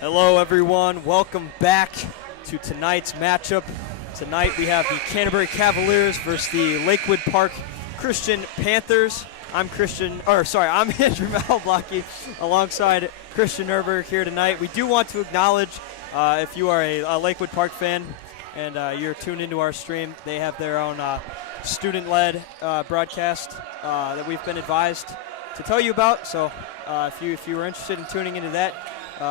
Hello everyone, welcome back to tonight's matchup. Tonight we have the Canterbury Cavaliers versus the Lakewood Park Christian Panthers. I'm Andrew Malblocki alongside Christian Herberg here tonight. We do want to acknowledge if you are a Lakewood Park fan and you're tuned into our stream, they have their own student-led broadcast that we've been advised to tell you about. So if you were interested in tuning into that,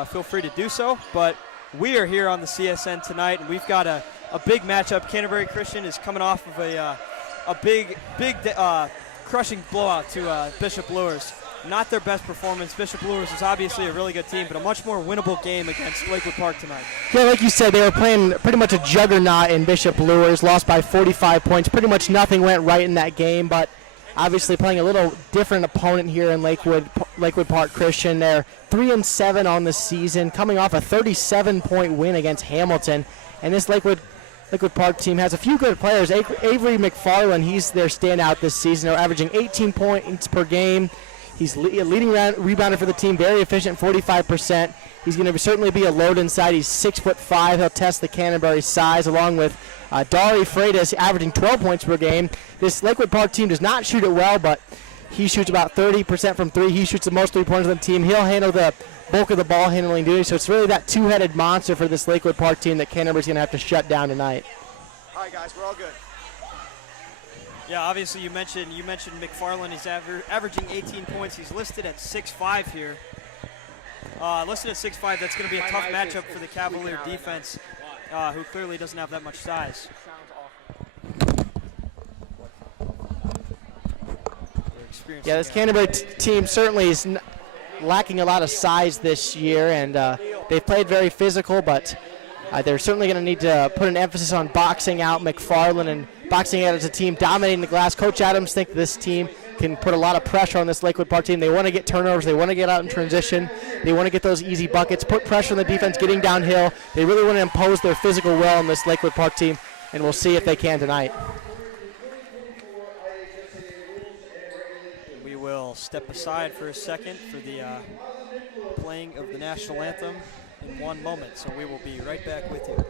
feel free to do so. But we are here on the CSN tonight, and we've got a big matchup. Canterbury Christian is coming off of a big crushing blowout to Bishop Lures. Not their best performance. Bishop Lures is obviously a really good team, but a much more winnable game against Lakewood Park tonight. Yeah, like you said, they were playing pretty much a juggernaut in Bishop Lures, lost by 45 points. Pretty much nothing went right in that game, but obviously playing a little different opponent here in Lakewood Park Christian. They're 3-7 on the season, coming off a 37-point win against Hamilton. And this Lakewood Park team has a few good players. Avery McFarland, he's their standout this season. They're averaging 18 points per game. He's leading rebounder for the team, very efficient, 45%. He's going to certainly be a load inside. He's 6'5". He'll test the Canterbury size, along with Dari Freitas, averaging 12 points per game. This Lakewood Park team does not shoot it well, but he shoots about 30% from three. He shoots the most three-pointers on the team. He'll handle the bulk of the ball handling duty. So it's really that two-headed monster for this Lakewood Park team that Canterbury's going to have to shut down tonight. All right, guys, we're all good. Yeah, obviously you mentioned McFarland. He's averaging 18 points. He's listed at 6'5" here. Listed at 6'5", that's going to be a tough matchup for the Cavalier defense, who clearly doesn't have that much size. Yeah, this Canterbury team certainly is lacking a lot of size this year, and they've played very physical, but they're certainly going to need to put an emphasis on boxing out McFarland and boxing out as a team, dominating the glass. Coach Adams thinks this team can put a lot of pressure on this Lakewood Park team. They want to get turnovers. They want to get out in transition. They want to get those easy buckets, put pressure on the defense getting downhill. They really want to impose their physical will on this Lakewood Park team, and we'll see if they can tonight. We will step aside for a second for the playing of the national anthem in 1 moment. So we will be right back with you.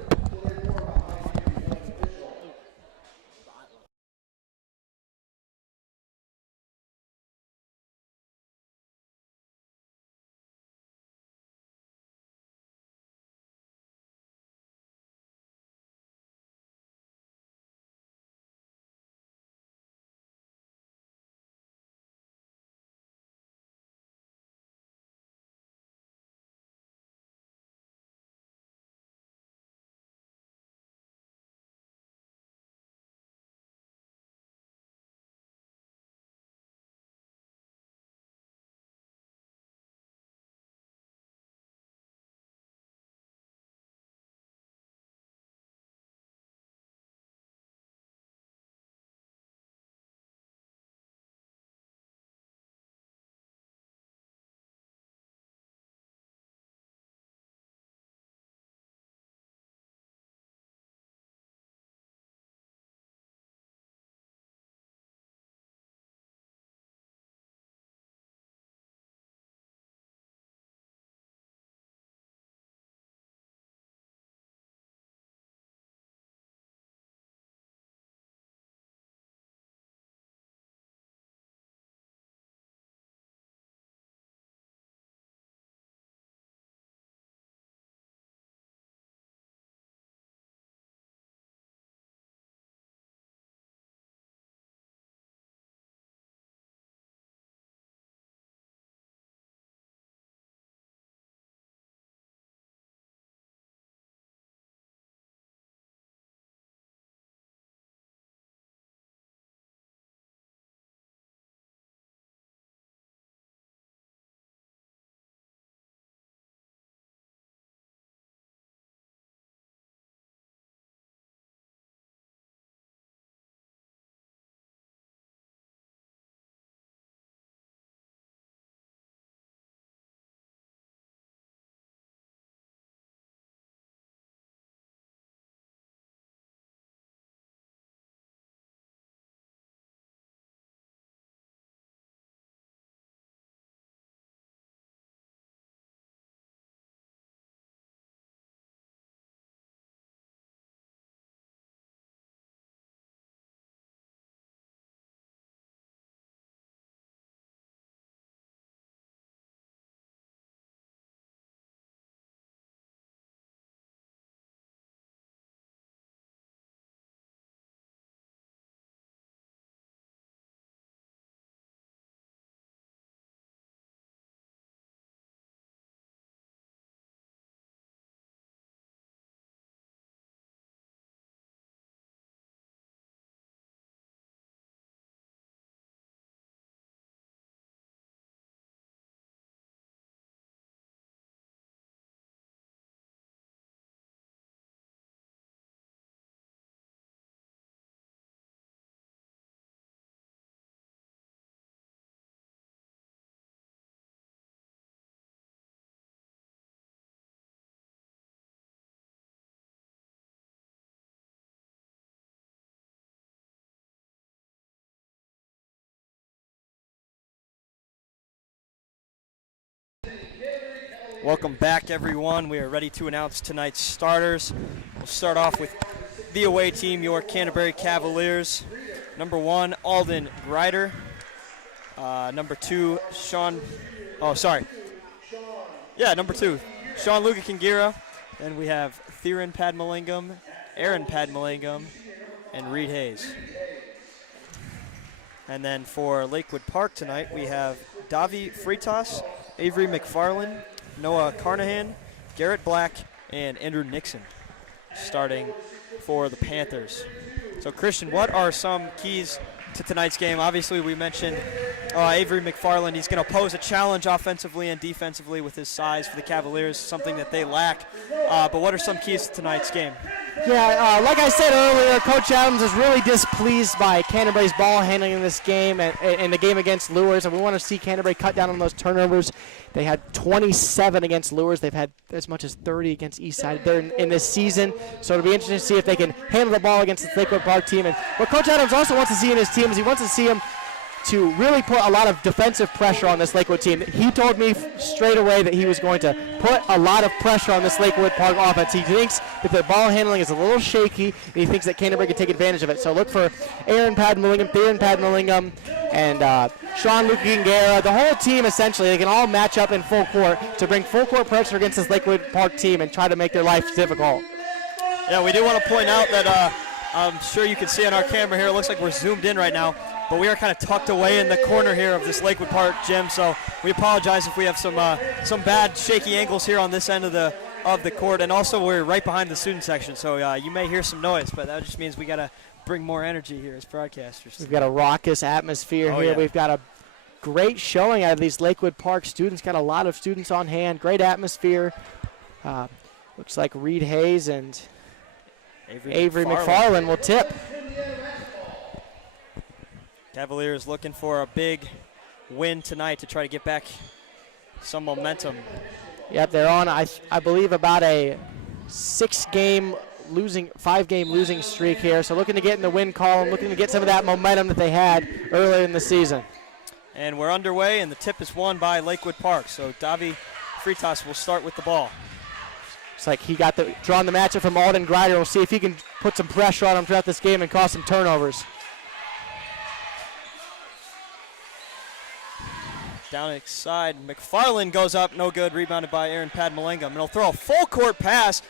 Welcome back, everyone. We are ready to announce tonight's starters. We'll start off with the away team, your Canterbury Cavaliers. Number 1, Alden Grider. Number 2, number 2, Sean Luca Kingira. Then we have Theron Padmalingam, Aaron Padmalingam, and Reed Hayes. And then for Lakewood Park tonight, we have Davi Freitas, Avery McFarland, Noah Carnahan, Garrett Black, and Andrew Nixon starting for the Panthers. So, Christian, what are some keys to tonight's game? Obviously, we mentioned Avery McFarland. He's going to pose a challenge offensively and defensively with his size for the Cavaliers, something that they lack. But what are some keys to tonight's game? Yeah, like I said earlier, Coach Adams is really displeased by Canterbury's ball handling in this game and in the game against Lures, and we want to see Canterbury cut down on those turnovers. They had 27 against Lures. They've had as much as 30 against Eastside there in this season. So it'll be interesting to see if they can handle the ball against the Lakewood Park team. And what Coach Adams also wants to see in his team is he wants to see him to really put a lot of defensive pressure on this Lakewood team. He told me straight away that he was going to put a lot of pressure on this Lakewood Park offense. He thinks that the ball handling is a little shaky, and he thinks that Canterbury can take advantage of it. So look for Aaron Padmalingam, Theron Padmalingam, and Sean Luca Kingira. The whole team, essentially, they can all match up in full court to bring full court pressure against this Lakewood Park team and try to make their life difficult. Yeah, we do want to point out that I'm sure you can see on our camera here, it looks like we're zoomed in right now. But we are kind of tucked away in the corner here of this Lakewood Park gym, so we apologize if we have some bad shaky angles here on this end of the court, and also we're right behind the student section, so you may hear some noise, but that just means we got to bring more energy here as broadcasters. We've got a raucous atmosphere here. Yeah. We've got a great showing out of these Lakewood Park students. Got a lot of students on hand. Great atmosphere. Looks like Reed Hayes and Avery McFarland will tip. Cavaliers looking for a big win tonight to try to get back some momentum. Yep, they're on, I believe, about a 5-game losing streak here. So looking to get in the win column, looking to get some of that momentum that they had earlier in the season. And we're underway, and the tip is won by Lakewood Park. So Davi Freitas will start with the ball. Looks like he got drawn the matchup from Alden Grider. We'll see if he can put some pressure on him throughout this game and cause some turnovers. Down inside, McFarland goes up, no good, rebounded by Aaron Padmalingam. And he'll throw a full court pass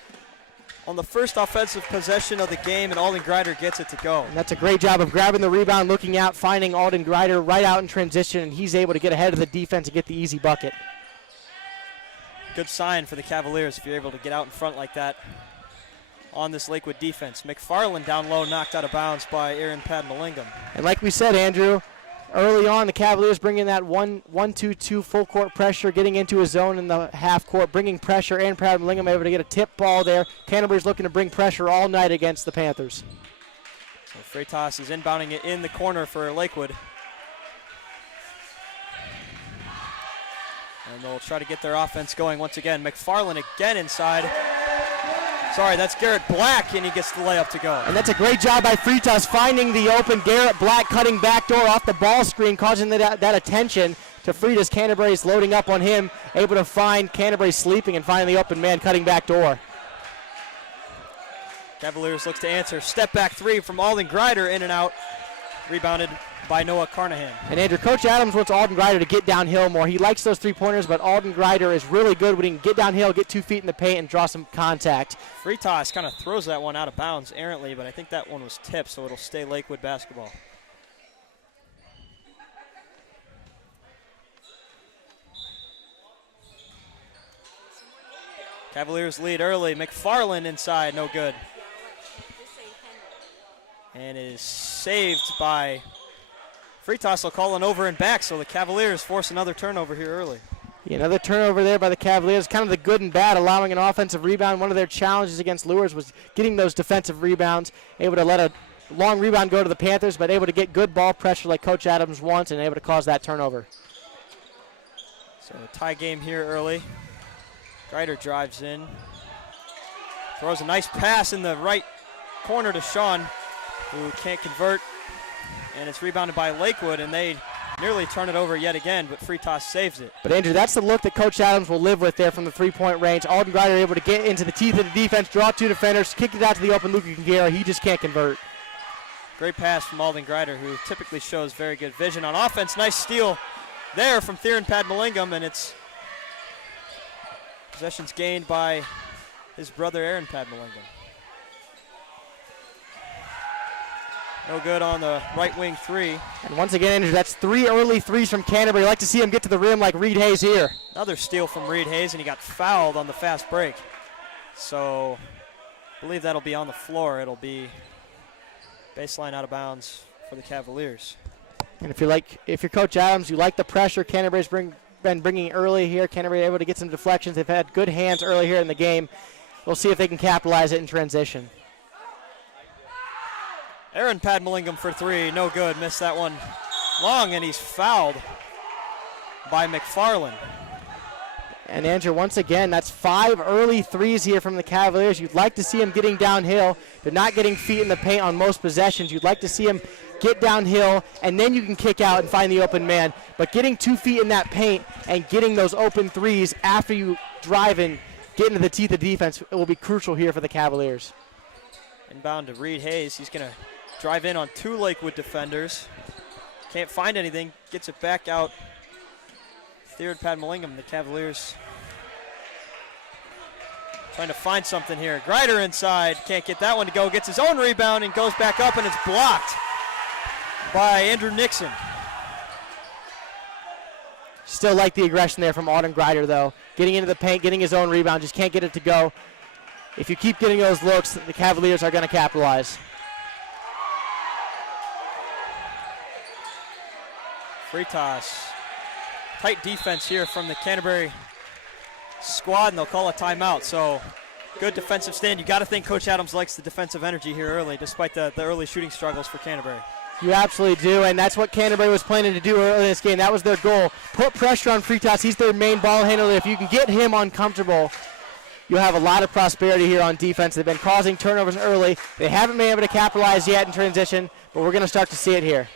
on the first offensive possession of the game, and Alden Grider gets it to go. And that's a great job of grabbing the rebound, looking out, finding Alden Grider right out in transition, and he's able to get ahead of the defense and get the easy bucket. Good sign for the Cavaliers if you're able to get out in front like that on this Lakewood defense. McFarland down low, knocked out of bounds by Aaron Padmalingam. And like we said, Andrew, early on, the Cavaliers bringing that 1-2-2 full court pressure, getting into a zone in the half court, bringing pressure. Aaron Padmalingam able to get a tip ball there. Canterbury's looking to bring pressure all night against the Panthers. So Freitas is inbounding it in the corner for Lakewood. And they'll try to get their offense going once again. McFarland again inside. Sorry, that's Garrett Black, and he gets the layup to go. And that's a great job by Freitas finding the open Garrett Black, cutting backdoor off the ball screen, causing that attention to Freitas. Canterbury's loading up on him, able to find Canterbury sleeping and finding the open man cutting backdoor. Cavaliers looks to answer. Step back three from Alden Grider, in and out. Rebounded by Noah Carnahan. And Andrew, Coach Adams wants Alden Grider to get downhill more. He likes those three-pointers, but Alden Grider is really good when he can get downhill, get 2 feet in the paint, and draw some contact. Freitas kind of throws that one out of bounds errantly, but I think that one was tipped, so it'll stay Lakewood basketball. Cavaliers lead early. McFarland inside, no good. And is saved by Freitas. Will call an over and back, so the Cavaliers force another turnover here early. Yeah, another turnover there by the Cavaliers. Kind of the good and bad, allowing an offensive rebound. One of their challenges against Lures was getting those defensive rebounds, able to let a long rebound go to the Panthers, but able to get good ball pressure like Coach Adams wants and able to cause that turnover. So a tie game here early. Grider drives in. Throws a nice pass in the right corner to Sean, who can't convert. And it's rebounded by Lakewood, and they nearly turn it over yet again, but Fritas saves it. But Andrew, that's the look that Coach Adams will live with there from the three-point range. Alden Grider able to get into the teeth of the defense, draw two defenders, kick it out to the open Luka Kagera. He just can't convert. Great pass from Alden Grider, who typically shows very good vision on offense. Nice steal there from Theron Padmalingam, and it's possessions gained by his brother Aaron Padmalingam. No good on the right wing three. And once again, Andrew, that's 3 early threes from Canterbury. Like to see him get to the rim like Reed Hayes here. Another steal from Reed Hayes, and he got fouled on the fast break. So I believe that'll be on the floor. It'll be baseline out of bounds for the Cavaliers. And if you're Coach Adams, you like the pressure Canterbury's been bringing early here. Canterbury able to get some deflections. They've had good hands early here in the game. We'll see if they can capitalize it in transition. Aaron Padmalingam for three, no good. Missed that one long, and he's fouled by McFarland. And Andrew, once again, that's 5 early threes here from the Cavaliers. You'd like to see him getting downhill. They're not getting feet in the paint on most possessions. You'd like to see him get downhill, and then you can kick out and find the open man. But getting 2 feet in that paint and getting those open threes after you drive and get into the teeth of defense, it will be crucial here for the Cavaliers. Inbound to Reed Hayes. He's going to drive in on 2 Lakewood defenders. Can't find anything. Gets it back out. Theron Padmalingam, the Cavaliers trying to find something here. Grider inside. Can't get that one to go. Gets his own rebound and goes back up, and it's blocked by Andrew Nixon. Still like the aggression there from Alden Grider, though. Getting into the paint, getting his own rebound, just can't get it to go. If you keep getting those looks, the Cavaliers are going to capitalize. Fritas. Tight defense here from the Canterbury squad, and they'll call a timeout. So good defensive stand. You got to think Coach Adams likes the defensive energy here early, despite the early shooting struggles for Canterbury. You absolutely do, and that's what Canterbury was planning to do early in this game. That was their goal. Put pressure on Fritas. He's their main ball handler. If you can get him uncomfortable, you'll have a lot of prosperity here on defense. They've been causing turnovers early. They haven't been able to capitalize yet in transition, but we're going to start to see it here.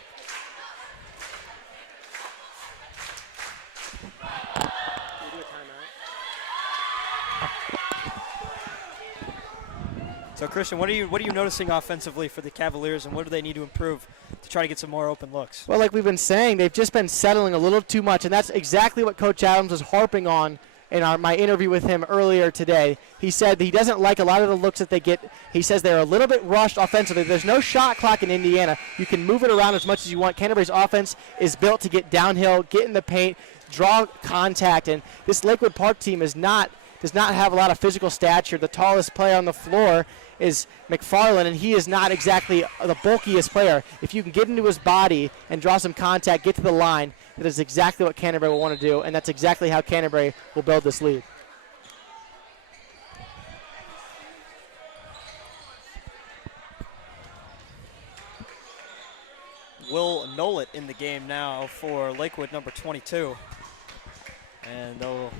So Christian, what are you noticing offensively for the Cavaliers, and what do they need to improve to try to get some more open looks? Well, like we've been saying, they've just been settling a little too much, and that's exactly what Coach Adams was harping on in my interview with him earlier today. He said he doesn't like a lot of the looks that they get. He says they're a little bit rushed offensively. There's no shot clock in Indiana. You can move it around as much as you want. Canterbury's offense is built to get downhill, get in the paint, draw contact, and this Lakewood Park team does not have a lot of physical stature. The tallest player on the floor is McFarland, and he is not exactly the bulkiest player. If you can get into his body and draw some contact, get to the line, that is exactly what Canterbury will want to do, and that's exactly how Canterbury will build this lead. Will Nolet in the game now for Lakewood, number 22. And they'll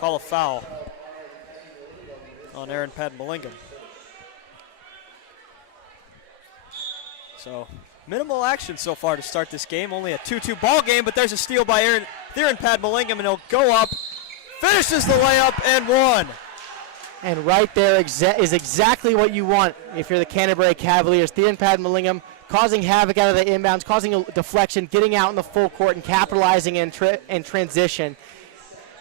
call a foul on Aaron Padmalingam. So minimal action so far to start this game. Only a 2-2 ball game, but there's a steal by Theron Padmalingam, and he'll go up, finishes the layup, and one. And right there is exactly what you want if you're the Canterbury Cavaliers. Theron Padmalingam causing havoc out of the inbounds, causing a deflection, getting out in the full court, and capitalizing in transition.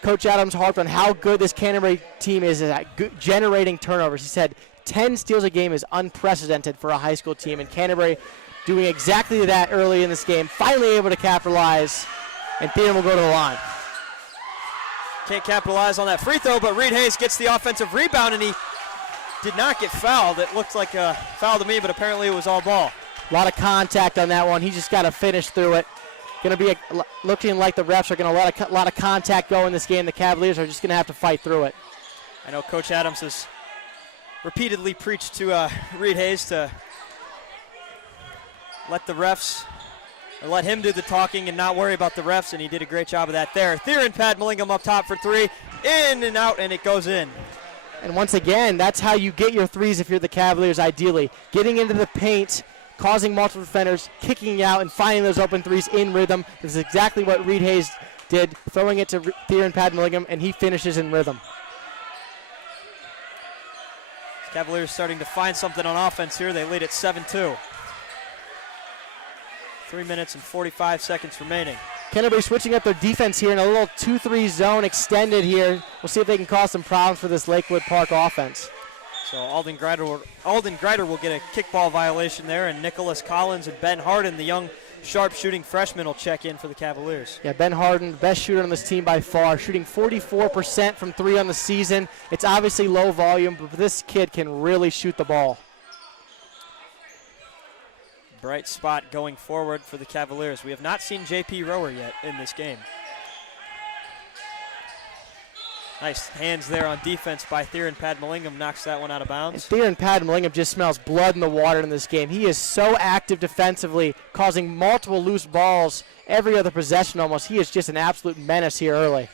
Coach Adams harped on how good this Canterbury team is at generating turnovers. He said 10 steals a game is unprecedented for a high school team, and Canterbury doing exactly that early in this game, finally able to capitalize, and Theron will go to the line. Can't capitalize on that free throw, but Reed Hayes gets the offensive rebound, and he did not get fouled. It looked like a foul to me, but apparently it was all ball. A lot of contact on that one. He just got to finish through it. Going to be looking like the refs are going to let a lot of contact go in this game. The Cavaliers are just going to have to fight through it. I know Coach Adams has repeatedly preached to Reed Hayes to let him do the talking and not worry about the refs, and he did a great job of that there. Theron Padmalingam up top for three, in and out, and it goes in. And once again, that's how you get your threes if you're the Cavaliers, ideally. Getting into the paint, causing multiple defenders, kicking out, and finding those open threes in rhythm. This is exactly what Reed Hayes did, throwing it to Theron Padmallingham, and he finishes in rhythm. Cavaliers starting to find something on offense here. They lead at 7-2. 3 minutes and 45 seconds remaining. Canterbury switching up their defense here in a little 2-3 zone extended here. We'll see if they can cause some problems for this Lakewood Park offense. So Alden Greider will get a kickball violation there, and Nicholas Collins and Ben Harden, the young sharp-shooting freshman, will check in for the Cavaliers. Yeah, Ben Harden, the best shooter on this team by far, shooting 44% from three on the season. It's obviously low volume, but this kid can really shoot the ball. Bright spot going forward for the Cavaliers. We have not seen J.P. Rower yet in this game. Nice hands there on defense by Theron Padmallingham, knocks that one out of bounds. Theron Padmallingham just smells blood in the water in this game. He is so active defensively, causing multiple loose balls every other possession almost. He is just an absolute menace here early.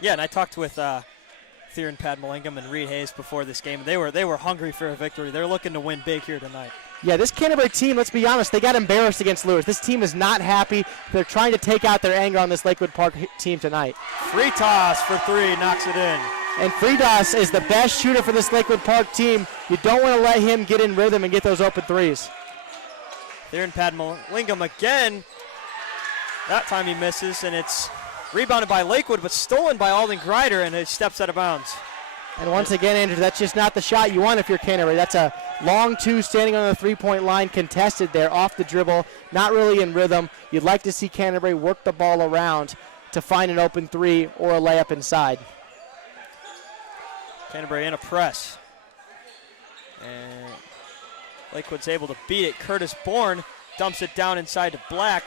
Yeah, and I talked with Theron Padmallingham and Reed Hayes before this game. They were hungry for a victory. They're looking to win big here tonight. Yeah, this Canterbury team, let's be honest, they got embarrassed against Lewis. This team is not happy. They're trying to take out their anger on this Lakewood Park team tonight. Free toss for three, knocks it in. And Fridas is the best shooter for this Lakewood Park team. You don't want to let him get in rhythm and get those open threes. Theron Padmallingham again. That time he misses, and it's rebounded by Lakewood, but stolen by Alden Greider, and it steps out of bounds. And once again, Andrew, that's just not the shot you want if you're Canterbury. That's a long two standing on the three-point line, contested there, off the dribble, not really in rhythm. You'd like to see Canterbury work the ball around to find an open three or a layup inside. Canterbury in a press. And Lakewood's able to beat it. Curtis Bourne dumps it down inside to Black.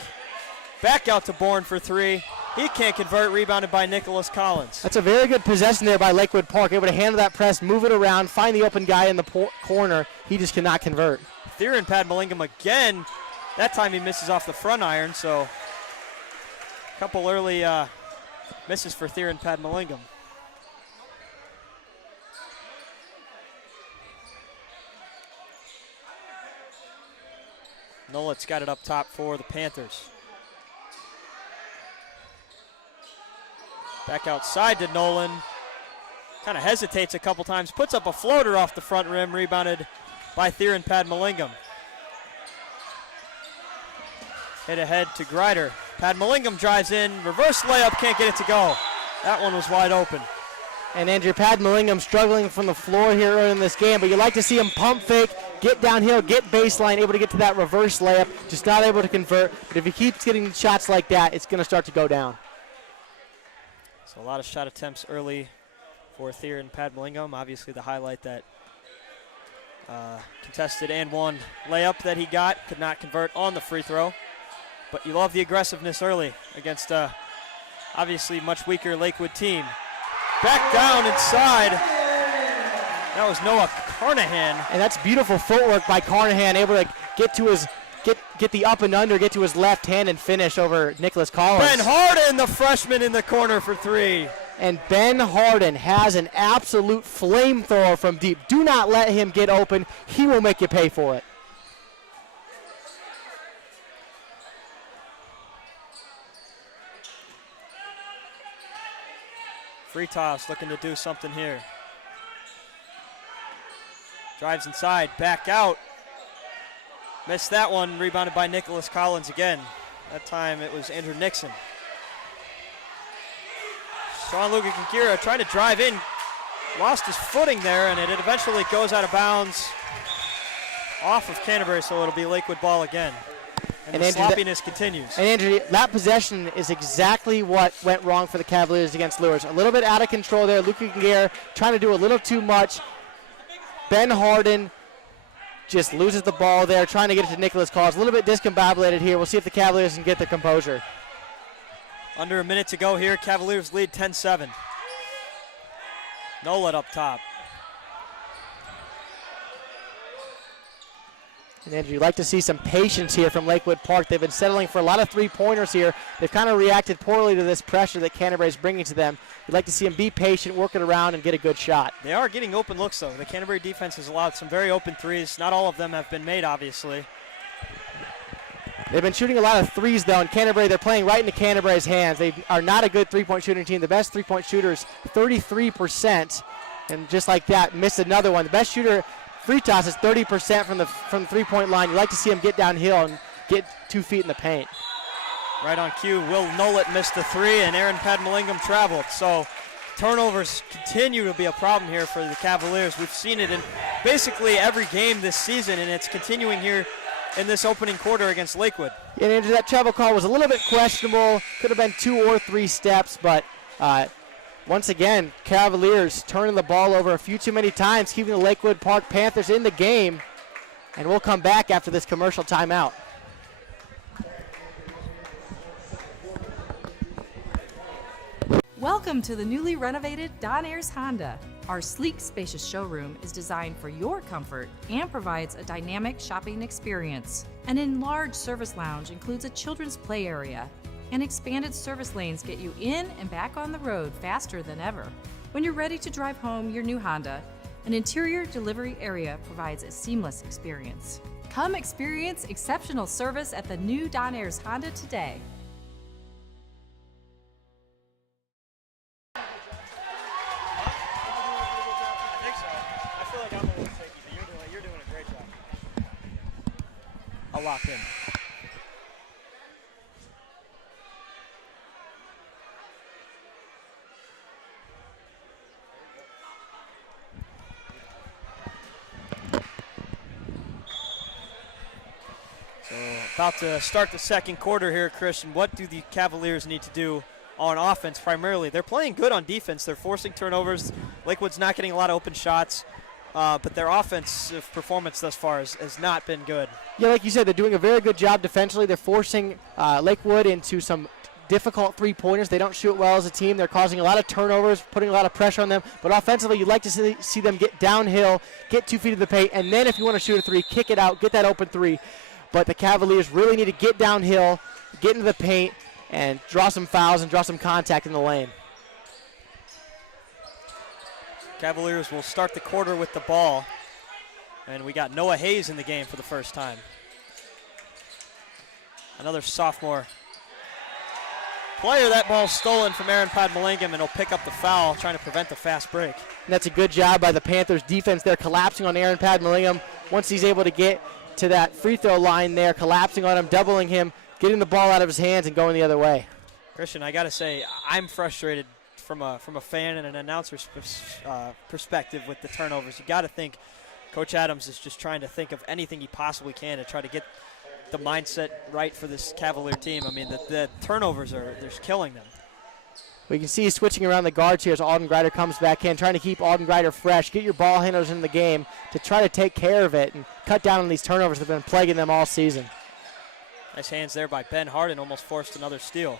Back out to Bourne for three. He can't convert, rebounded by Nicholas Collins. That's a very good possession there by Lakewood Park, able to handle that press, move it around, find the open guy in the corner. He just cannot convert. Theron Padmallingham again. That time he misses off the front iron, so a couple early misses for Theron Padmallingham. Nolet's got it up top for the Panthers. Back outside to Nolan. Kind of hesitates a couple times. Puts up a floater off the front rim, rebounded by Theron Padmallingham. Hit ahead to Greider. Padmallingham drives in. Reverse layup, can't get it to go. That one was wide open. And Andrew Padmallingham struggling from the floor here early in this game, but you like to see him pump fake, get downhill, get baseline, able to get to that reverse layup, just not able to convert. But if he keeps getting shots like that, it's going to start to go down. So a lot of shot attempts early for Theron Padmallingham. Obviously the highlight, that contested and one layup that he got, could not convert on the free throw. But you love the aggressiveness early against obviously much weaker Lakewood team. Back down inside. That was Noah Carnahan. And that's beautiful footwork by Carnahan, able to get to his get the up and under, get to his left hand and finish over Nicholas Collins. Ben Harden, the freshman, in the corner for three. And Ben Harden has an absolute flamethrower from deep. Do not let him get open. He will make you pay for it. Free toss, looking to do something here. Drives inside, back out. Missed that one, rebounded by Nicholas Collins again. That time it was Andrew Nixon. Sean Luca Kikira trying to drive in. Lost his footing there, and it eventually goes out of bounds off of Canterbury, so it'll be Lakewood ball again. And the Andrew, sloppiness continues. And Andrew, that possession is exactly what went wrong for the Cavaliers against Lewis. A little bit out of control there. Luca Kikira trying to do a little too much. Ben Harden just loses the ball there, trying to get it to Nicholas Collins. A little bit discombobulated here. We'll see if the Cavaliers can get their composure. Under a minute to go here. Cavaliers lead 10-7. Nolet up top. And Andrew, you like to see some patience here from Lakewood Park. They've been settling for a lot of three-pointers here. They've kind of reacted poorly to this pressure that Canterbury is bringing to them. You'd like to see them be patient, work it around, and get a good shot. They are getting open looks, though. The Canterbury defense has allowed some very open threes. Not all of them have been made, obviously. They've been shooting a lot of threes, though, in Canterbury. They're playing right into Canterbury's hands. They are not a good three-point shooting team. The best three-point shooter is 33%, and just like that, missed another one. The best shooter, free toss, is 30% from the three-point line. You like to see him get downhill and get 2 feet in the paint. Right on cue, Will Nolet missed the three, and Aaron Padmalingam traveled. So turnovers continue to be a problem here for the Cavaliers. We've seen it in basically every game this season, and it's continuing here in this opening quarter against Lakewood. And Andrew, that travel call was a little bit questionable. Could have been 2 or 3 steps, but once again, Cavaliers turning the ball over a few too many times, keeping the Lakewood Park Panthers in the game. And we'll come back after this commercial timeout. Welcome to the newly renovated Don Ayers Honda. Our sleek, spacious showroom is designed for your comfort and provides a dynamic shopping experience. An enlarged service lounge includes a children's play area, and expanded service lanes get you in and back on the road faster than ever. When you're ready to drive home your new Honda, an interior delivery area provides a seamless experience. Come experience exceptional service at the new Don Ayers Honda today. I'll lock in. So about to start the second quarter here, Christian. What do the Cavaliers need to do on offense primarily? They're playing good on defense. They're forcing turnovers. Lakewood's not getting a lot of open shots. But their offensive performance thus far has not been good. Yeah, like you said, they're doing a very good job defensively. They're forcing Lakewood into some difficult three-pointers. They don't shoot well as a team. They're causing a lot of turnovers, putting a lot of pressure on them. But offensively, you'd like to see them get downhill, get 2 feet in the paint, and then if you want to shoot a three, kick it out, get that open three. But the Cavaliers really need to get downhill, get into the paint, and draw some fouls and draw some contact in the lane. Cavaliers will start the quarter with the ball. And we got Noah Hayes in the game for the first time. Another sophomore player. That ball stolen from Aaron Padmalingam, and he'll pick up the foul, trying to prevent the fast break. And that's a good job by the Panthers defense. They're collapsing on Aaron Padmalingam. Once he's able to get to that free throw line there, collapsing on him, doubling him, getting the ball out of his hands and going the other way. Christian, I got to say, I'm frustrated from a fan and an announcer's perspective with the turnovers. You got to think Coach Adams is just trying to think of anything he possibly can to try to get the mindset right for this Cavalier team. I mean, the turnovers they're killing them. We can see he's switching around the guards here as Alden Greider comes back in, trying to keep Alden Greider fresh, get your ball handlers in the game to try to take care of it and cut down on these turnovers that have been plaguing them all season. Nice hands there by Ben Harden, almost forced another steal.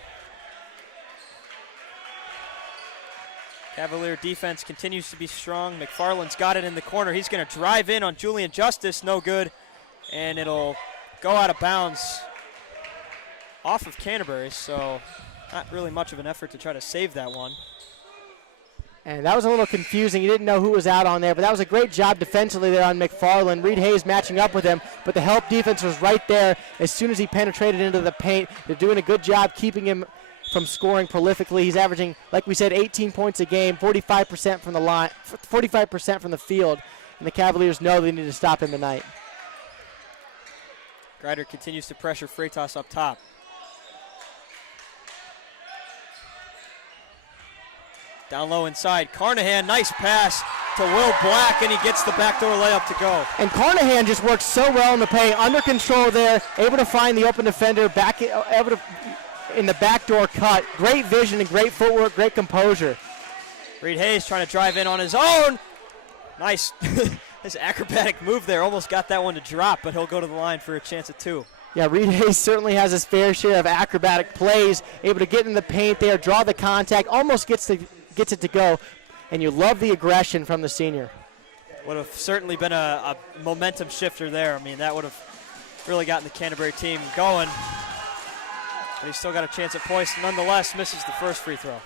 Cavalier defense continues to be strong. McFarland's got it in the corner. He's going to drive in on Julian Justice, no good. And it'll go out of bounds off of Canterbury, so not really much of an effort to try to save that one. And that was a little confusing. You didn't know who was out on there, but that was a great job defensively there on McFarland. Reed Hayes matching up with him, but the help defense was right there as soon as he penetrated into the paint. They're doing a good job keeping him from scoring prolifically. He's averaging, like we said, 18 points a game, 45% from the line, 45% from the field, and the Cavaliers know they need to stop him tonight. Greider continues to pressure Freitas up top. Down low inside, Carnahan, nice pass to Will Black, and he gets the backdoor layup to go. And Carnahan just works so well in the paint, under control there, able to find the open defender, able to in the backdoor cut. Great vision and great footwork, great composure. Reed Hayes trying to drive in on his own. Nice. His acrobatic move there almost got that one to drop, but he'll go to the line for a chance at two. Yeah, Reed Hayes certainly has his fair share of acrobatic plays, able to get in the paint there, draw the contact, almost gets it to go, and you love the aggression from the senior. Would have certainly been a momentum shifter there. I mean, that would have really gotten the Canterbury team going. But he's still got a chance at points. Nonetheless, misses the first free throw.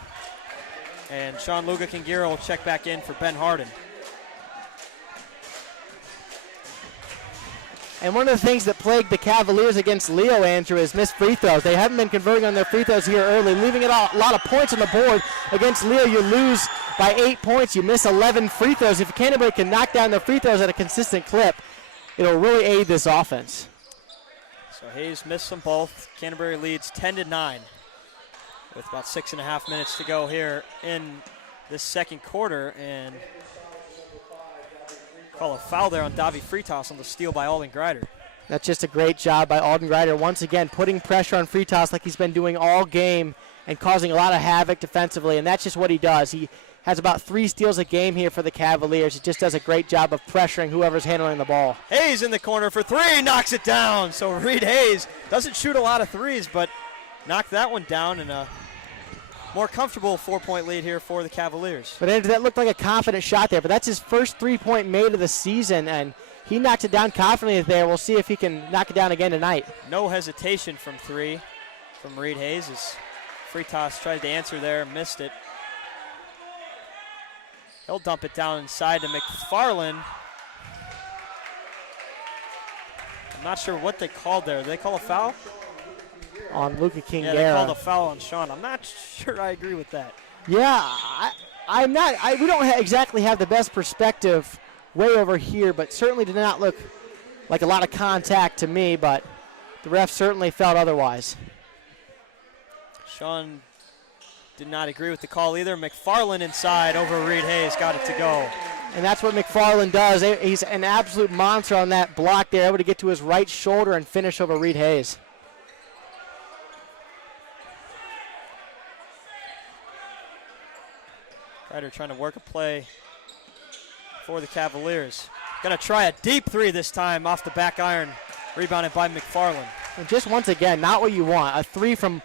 And Sean Luga-Kingira will check back in for Ben Harden. And one of the things that plagued the Cavaliers against Leo, Andrew, is missed free throws. They haven't been converting on their free throws here early, leaving it a lot of points on the board. Against Leo, you lose by 8 points. You miss 11 free throws. If Canterbury can knock down their free throws at a consistent clip, it'll really aid this offense. So Hayes missed them both. Canterbury leads 10-9 with about 6.5 minutes to go here in this second quarter. And call a foul there on Davi Fritas on the steal by Alden Grider. That's just a great job by Alden Grider. Once again, putting pressure on Fritas like he's been doing all game and causing a lot of havoc defensively, and that's just what he does. He has about 3 steals a game here for the Cavaliers. He just does a great job of pressuring whoever's handling the ball. Hayes in the corner for 3, knocks it down. So Reed Hayes doesn't shoot a lot of threes, but knocked that one down, and a more comfortable 4-point lead here for the Cavaliers. But Andrew, that looked like a confident shot there, but that's his first 3-point made of the season, and he knocked it down confidently there. We'll see if he can knock it down again tonight. No hesitation from 3 from Reed Hayes as Fritas tried to answer there, missed it. He'll dump it down inside to McFarland. I'm not sure what they called there. Did they call a foul? On Luka Kingera. Yeah, they called a foul on Sean. I'm not sure I agree with that. Yeah, I'm not. We don't exactly have the best perspective way over here, but certainly did not look like a lot of contact to me, but the ref certainly felt otherwise. Sean did not agree with the call either. McFarland inside over Reed Hayes, got it to go. And that's what McFarland does. He's an absolute monster on that block there, able to get to his right shoulder and finish over Reed Hayes. Ryder trying to work a play for the Cavaliers. Gonna try a deep 3 this time off the back iron, rebounded by McFarland. And just once again, not what you want. A 3 from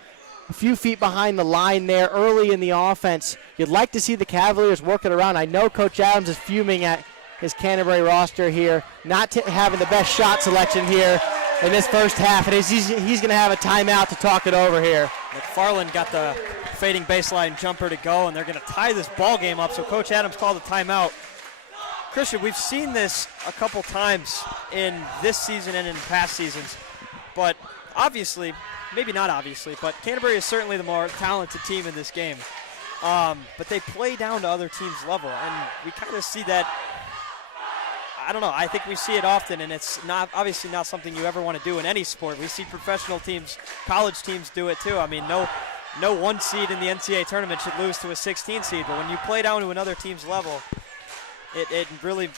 a few feet behind the line there early in the offense. You'd like to see the Cavaliers work it around. I know Coach Adams is fuming at his Canterbury roster here, not having the best shot selection here in this first half, and he's going to have a timeout to talk it over here. McFarland got the fading baseline jumper to go, and they're going to tie this ball game up, so Coach Adams called a timeout. Christian, we've seen this a couple times in this season and in past seasons, but obviously, maybe not obviously, but Canterbury is certainly the more talented team in this game. But they play down to other teams' level, and we kind of see that. I don't know. I think we see it often, and it's not obviously not something you ever want to do in any sport. We see professional teams, college teams do it too. I mean, no 1 seed in the NCAA tournament should lose to a 16 seed, but when you play down to another team's level, it really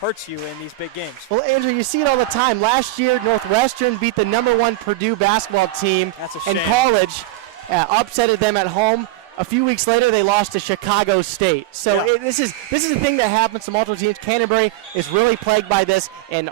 hurts you in these big games. Well, Andrew, you see it all the time. Last year, Northwestern beat the #1 Purdue basketball team in college, upsetted them at home. A few weeks later, they lost to Chicago State. So this is a thing that happens to multiple teams. Canterbury is really plagued by this, and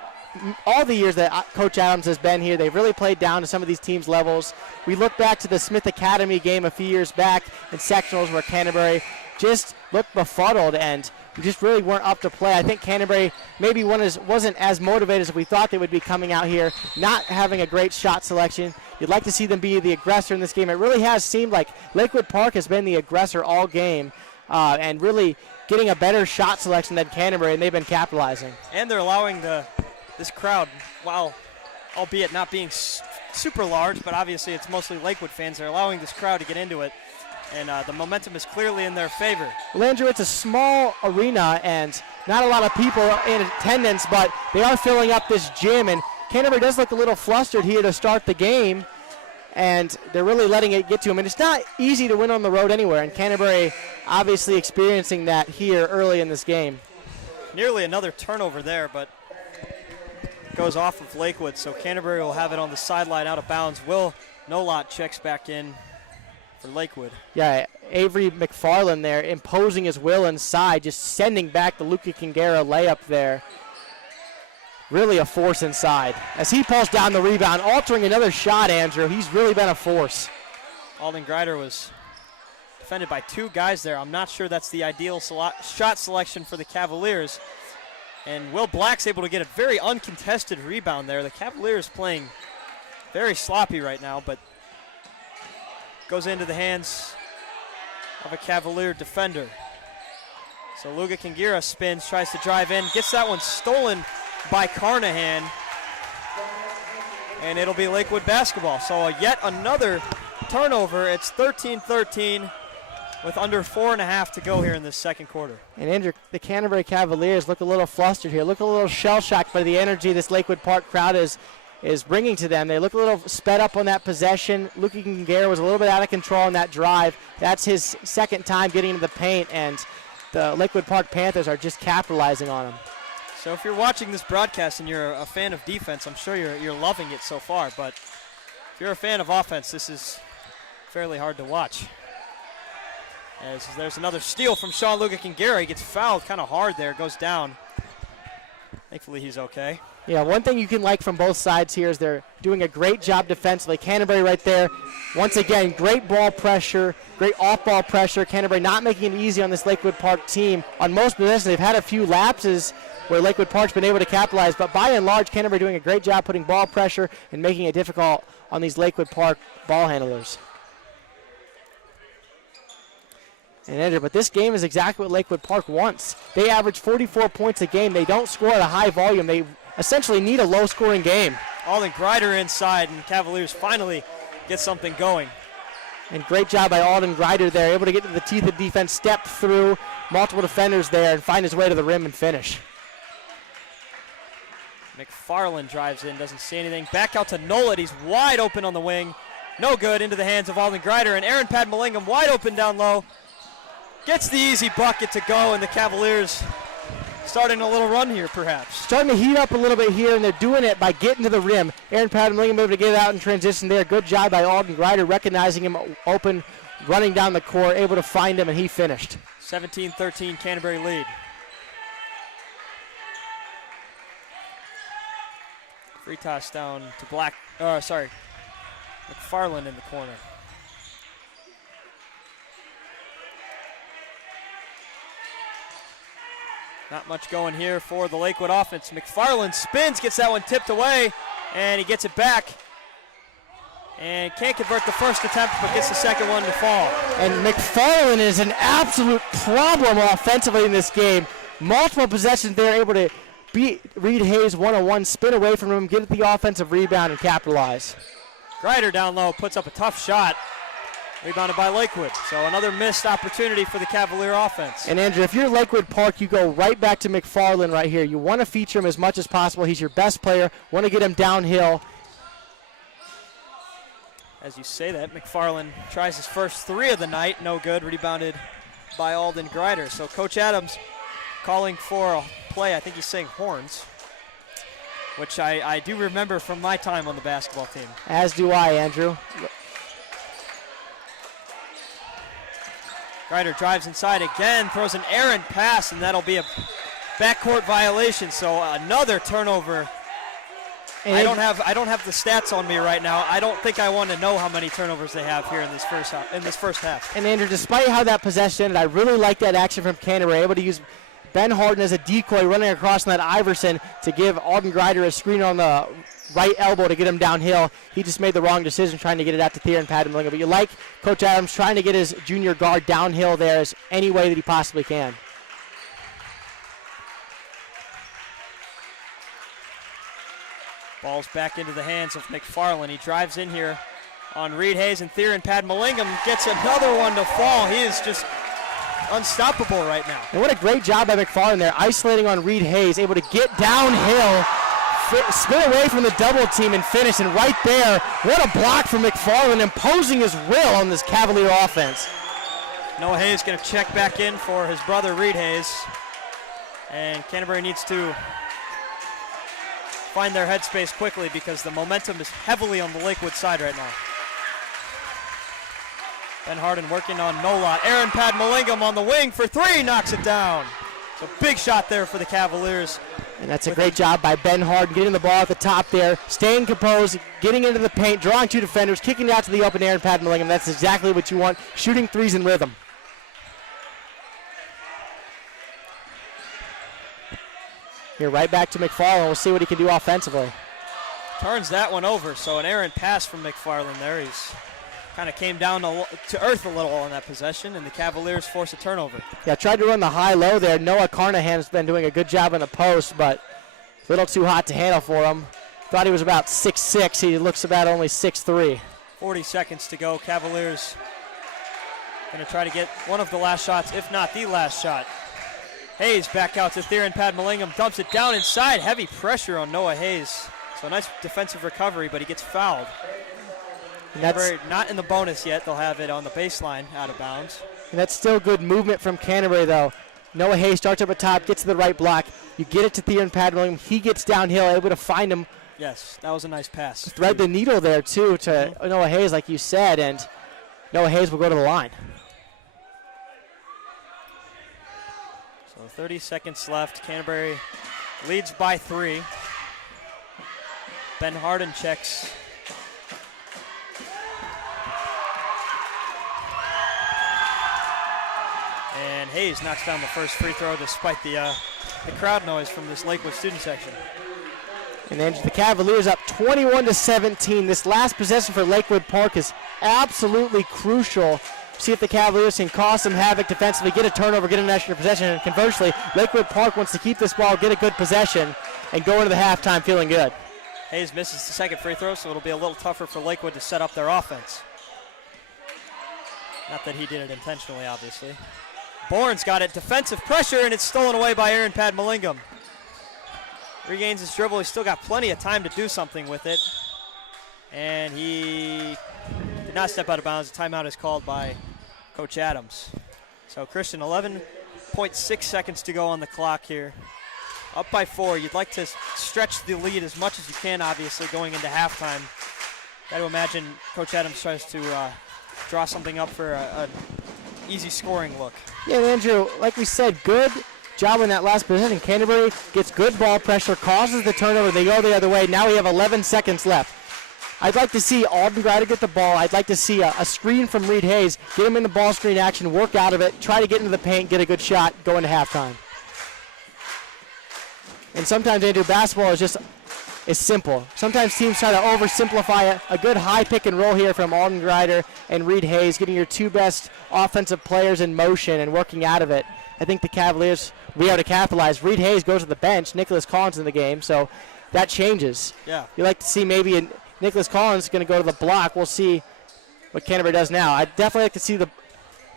all the years that Coach Adams has been here, they've really played down to some of these teams' levels. We look back to the Smith Academy game a few years back in sectionals where Canterbury just looked befuddled and just really weren't up to play. I think Canterbury maybe wasn't as motivated as we thought they would be coming out here, not having a great shot selection. You'd like to see them be the aggressor in this game. It really has seemed like Lakewood Park has been the aggressor all game and really getting a better shot selection than Canterbury, and they've been capitalizing. And they're allowing this crowd, while albeit not being super large, but obviously it's mostly Lakewood fans, they're allowing this crowd to get into it. And the momentum is clearly in their favor. Well, Andrew, it's a small arena and not a lot of people in attendance, but they are filling up this gym. And Canterbury does look a little flustered here to start the game, and they're really letting it get to them. And it's not easy to win on the road anywhere, and Canterbury obviously experiencing that here early in this game. Nearly another turnover there, but goes off of Lakewood, so Canterbury will have it on the sideline out of bounds. Will Nolot checks back in for Lakewood. Yeah, Avery McFarland there imposing his will inside, just sending back the Luka Kingera layup there. Really a force inside. As he pulls down the rebound, altering another shot, Andrew. He's really been a force. Alden Grider was defended by 2 guys there. I'm not sure that's the ideal shot selection for the Cavaliers. And Will Black's able to get a very uncontested rebound there. The Cavaliers playing very sloppy right now, but goes into the hands of a Cavalier defender. So Luka Kingera spins, tries to drive in, gets that one stolen by Carnahan. and it'll be Lakewood basketball. So yet another turnover. It's 13-13 with under 4.5 to go here in this second quarter. And Andrew, the Canterbury Cavaliers look a little flustered here. Look a little shell-shocked by the energy this Lakewood Park crowd is bringing to them. They look a little sped up on that possession. Luke Gingera was a little bit out of control on that drive. That's his second time getting into the paint, and the Lakewood Park Panthers are just capitalizing on him. So if you're watching this broadcast and you're a fan of defense, I'm sure you're loving it so far. But if you're a fan of offense, this is fairly hard to watch. As there's another steal from Sean Luca Gingera. He gets fouled kind of hard there, goes down. Thankfully he's okay. Yeah, one thing you can like from both sides here is they're doing a great job defensively. Canterbury right there. Once again, great ball pressure, great off-ball pressure. Canterbury not making it easy on this Lakewood Park team. On most possessions, they've had a few lapses where Lakewood Park's been able to capitalize, but by and large, Canterbury doing a great job putting ball pressure and making it difficult on these Lakewood Park ball handlers. And Andrew, but this game is exactly what Lakewood Park wants. They average 44 points a game. They don't score at a high volume. They essentially need a low-scoring game. Alden Grider inside, and Cavaliers finally get something going. And great job by Alden Grider there, able to get to the teeth of defense, step through multiple defenders there, and find his way to the rim and finish. McFarland drives in, doesn't see anything. Back out to Nolet. He's wide open on the wing. No good, into the hands of Alden Grider, and Aaron Padmallingham wide open down low. Gets the easy bucket to go, and the Cavaliers starting a little run here, perhaps. Starting to heat up a little bit here, and they're doing it by getting to the rim. Aaron Padmallingham able to get it out in transition there. Good job by Alden Grider, recognizing him open, running down the court, able to find him, and he finished. 17-13 Canterbury lead. Free toss down to McFarland in the corner. Not much going here for the Lakewood offense. McFarland spins, gets that one tipped away, and he gets it back. And can't convert the first attempt, but gets the second one to fall. And McFarland is an absolute problem offensively in this game. Multiple possessions there, able to beat Reed Hayes one-on-one, spin away from him, get the offensive rebound, and capitalize. Grider down low, puts up a tough shot. Rebounded by Lakewood. So another missed opportunity for the Cavalier offense. And Andrew, if you're Lakewood Park, you go right back to McFarland right here. You want to feature him as much as possible. He's your best player. Want to get him downhill. As you say that, McFarland tries his first three of the night. No good. Rebounded by Alden Grider. So Coach Adams calling for a play. I think he's saying horns, which I do remember from my time on the basketball team. As do I, Andrew. Grider drives inside again, throws an errant pass, and that'll be a backcourt violation. So another turnover. And I don't have the stats on me right now. I don't think I want to know how many turnovers they have here in this first half. And Andrew, despite how that possession ended, I really like that action from Canterbury, able to use Ben Harden as a decoy, running across on that Iverson to give Alden Grider a screen on the right elbow to get him downhill. He just made the wrong decision trying to get it out to Theron Padmallingham. But you like Coach Adams trying to get his junior guard downhill there as any way that he possibly can. Ball's back into the hands of McFarland. He drives in here on Reed Hayes, and Theron Padmallingham gets another one to fall. He is just unstoppable right now. And what a great job by McFarland there, isolating on Reed Hayes, able to get downhill, spin away from the double team and finish. And right there, what a block from McFarland, imposing his will on this Cavalier offense. Noah Hayes going to check back in for his brother Reed Hayes. And Canterbury needs to find their headspace quickly because the momentum is heavily on the Lakewood side right now. Ben Harden working on Nolat. Aaron Padmallingham on the wing for three, knocks it down. So big shot there for the Cavaliers. And that's a great job by Ben Harden, getting the ball at the top there, staying composed, getting into the paint, drawing two defenders, kicking it out to the open Aaron Padmallingham. That's exactly what you want, shooting threes in rhythm. Here, right back to McFarland. We'll see what he can do offensively. Turns that one over, so an errant pass from McFarland there. He's kind of came down to earth a little on that possession, and the Cavaliers force a turnover. Yeah, tried to run the high-low there. Noah Carnahan has been doing a good job in the post, but a little too hot to handle for him. Thought he was about 6'6". He looks about only 6'3". 40 seconds to go. Cavaliers going to try to get one of the last shots, if not the last shot. Hayes back out to Theron Padmalingam, dumps it down inside. Heavy pressure on Noah Hayes. So nice defensive recovery, but he gets fouled. Canterbury not in the bonus yet. They'll have it on the baseline out of bounds. And that's still good movement from Canterbury, though. Noah Hayes starts up at top, gets to the right block. You get it to Theron Padmalingam. He gets downhill, able to find him. Yes, that was a nice pass. Thread the needle there, too, to Noah Hayes, like you said, and Noah Hayes will go to the line. So 30 seconds left. Canterbury leads by 3. Ben Harden checks. And Hayes knocks down the first free throw despite the crowd noise from this Lakewood student section. And then the Cavaliers up 21-17. This last possession for Lakewood Park is absolutely crucial. See if the Cavaliers can cause some havoc defensively, get a turnover, get an extra possession, and conversely, Lakewood Park wants to keep this ball, get a good possession, and go into the halftime feeling good. Hayes misses the second free throw, so it'll be a little tougher for Lakewood to set up their offense. Not that he did it intentionally, obviously. Bourne's got it, defensive pressure, and it's stolen away by Aaron Padmalingam. Regains his dribble, he's still got plenty of time to do something with it. And he did not step out of bounds. The timeout is called by Coach Adams. So Christian, 11.6 seconds to go on the clock here. Up by 4. You'd like to stretch the lead as much as you can, obviously, going into halftime. Got to imagine Coach Adams tries to draw something up for an easy scoring look. Yeah, Andrew, like we said, good job in that last possession. Canterbury gets good ball pressure, causes the turnover. They go the other way. Now we have 11 seconds left. I'd like to see Alden Grider get the ball. I'd like to see a screen from Reed Hayes, get him in the ball screen action, work out of it, try to get into the paint, get a good shot, go into halftime. And sometimes, Andrew, basketball is simple. Sometimes teams try to oversimplify it. A good high pick and roll here from Alden Grider and Reed Hayes, getting your two best offensive players in motion and working out of it. I think the Cavaliers will be able to capitalize. Reed Hayes goes to the bench. Nicholas Collins in the game, so that changes. Yeah. You like to see maybe Nicholas Collins going to go to the block. We'll see what Canterbury does now. I'd definitely like to see the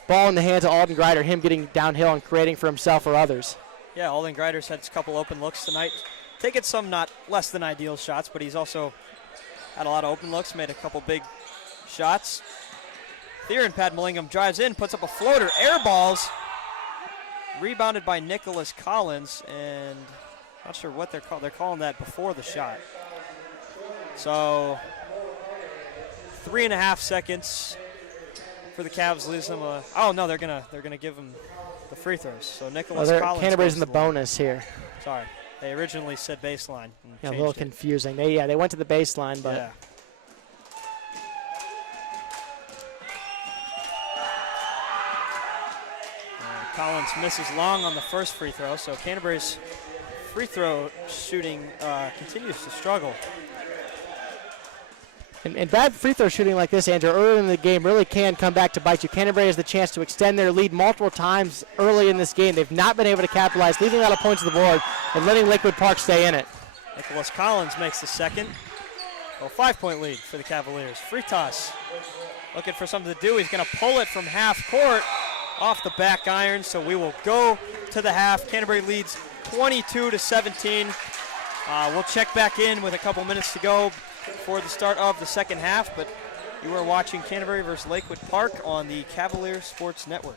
ball in the hands of Alden Grider, him getting downhill and creating for himself or others. Yeah, Alden Grider's had a couple open looks tonight. Taking some not less than ideal shots, but he's also had a lot of open looks, made a couple big shots. Theron Padmalingam drives in, puts up a floater, air balls. Rebounded by Nicholas Collins, and not sure what they're calling. They're calling that before the shot. So 3.5 seconds for the Cavs. Lose them. Oh no, they're gonna give him the free throws. So Nicholas Collins. Canterbury's in the bonus here. Sorry, they originally said baseline. Yeah, a little confusing. They went to the baseline, but. Yeah. Collins misses long on the first free throw, so Canterbury's free throw shooting continues to struggle. And bad free throw shooting like this, Andrew, early in the game really can come back to bite you. Canterbury has the chance to extend their lead multiple times early in this game. They've not been able to capitalize, leaving out of points to the board and letting Lakewood Park stay in it. Nicholas Collins makes the second. Well, 5-point lead for the Cavaliers. Free toss. Looking for something to do. He's going to pull it from half court off the back iron, so we will go to the half. Canterbury leads 22-17. We'll check back in with a couple minutes to go for the start of the second half, but you are watching Canterbury versus Lakewood Park on the Cavaliers Sports Network.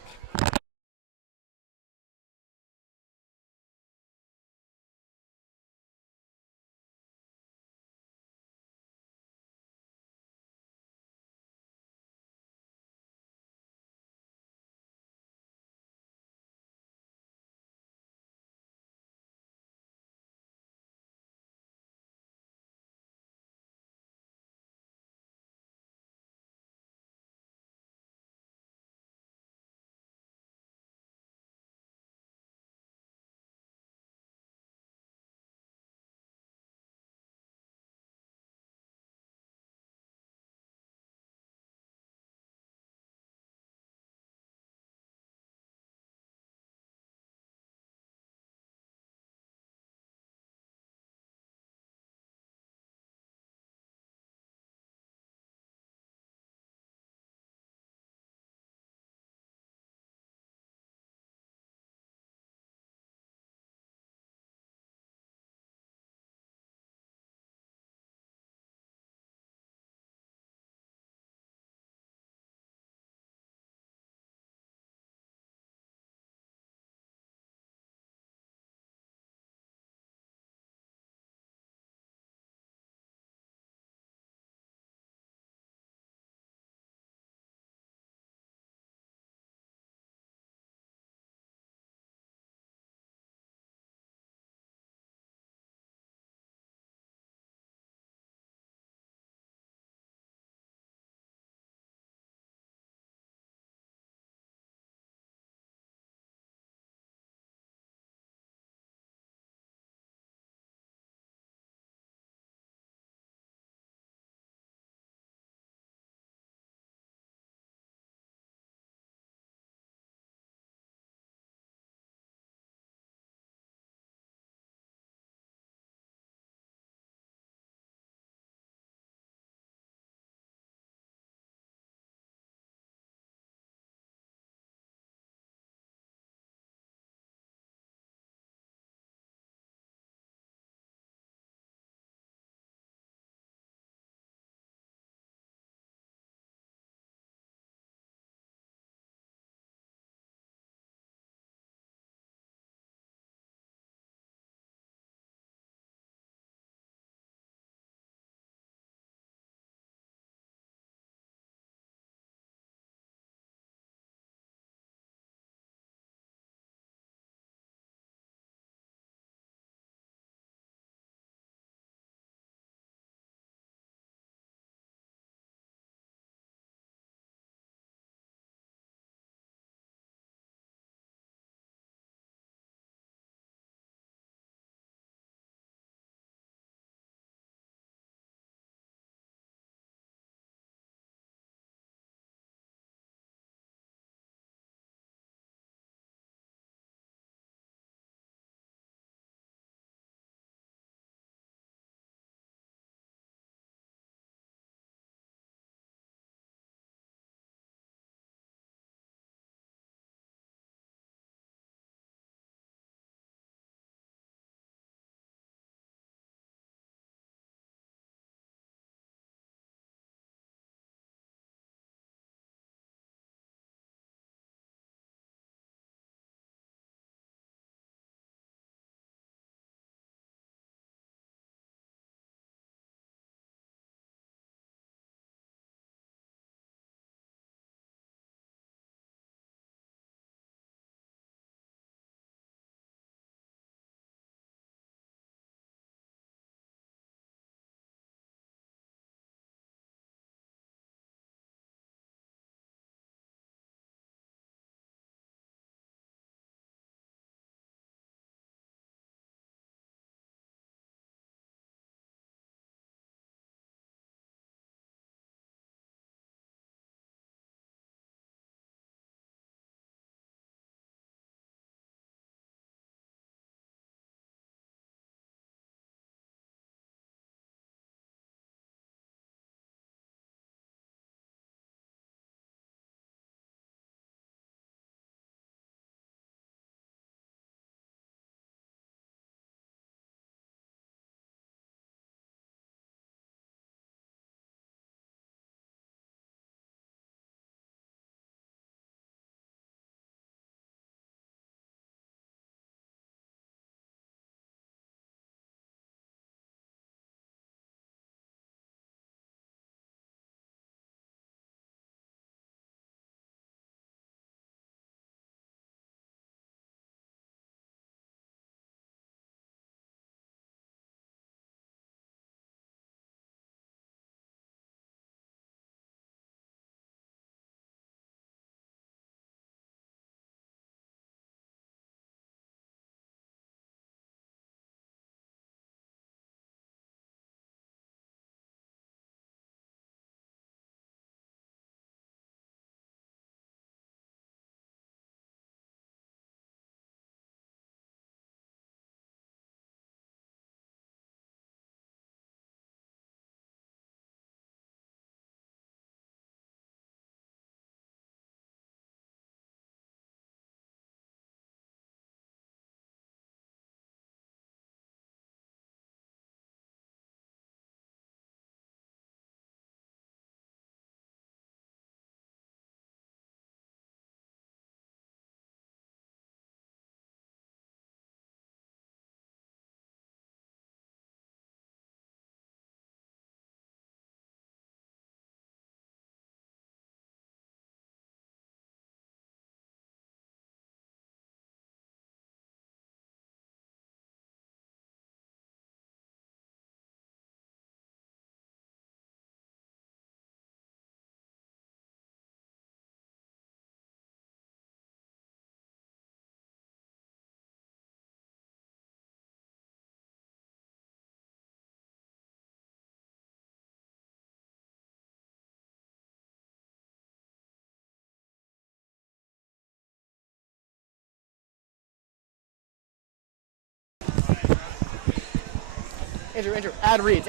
Andrew. Ad reads.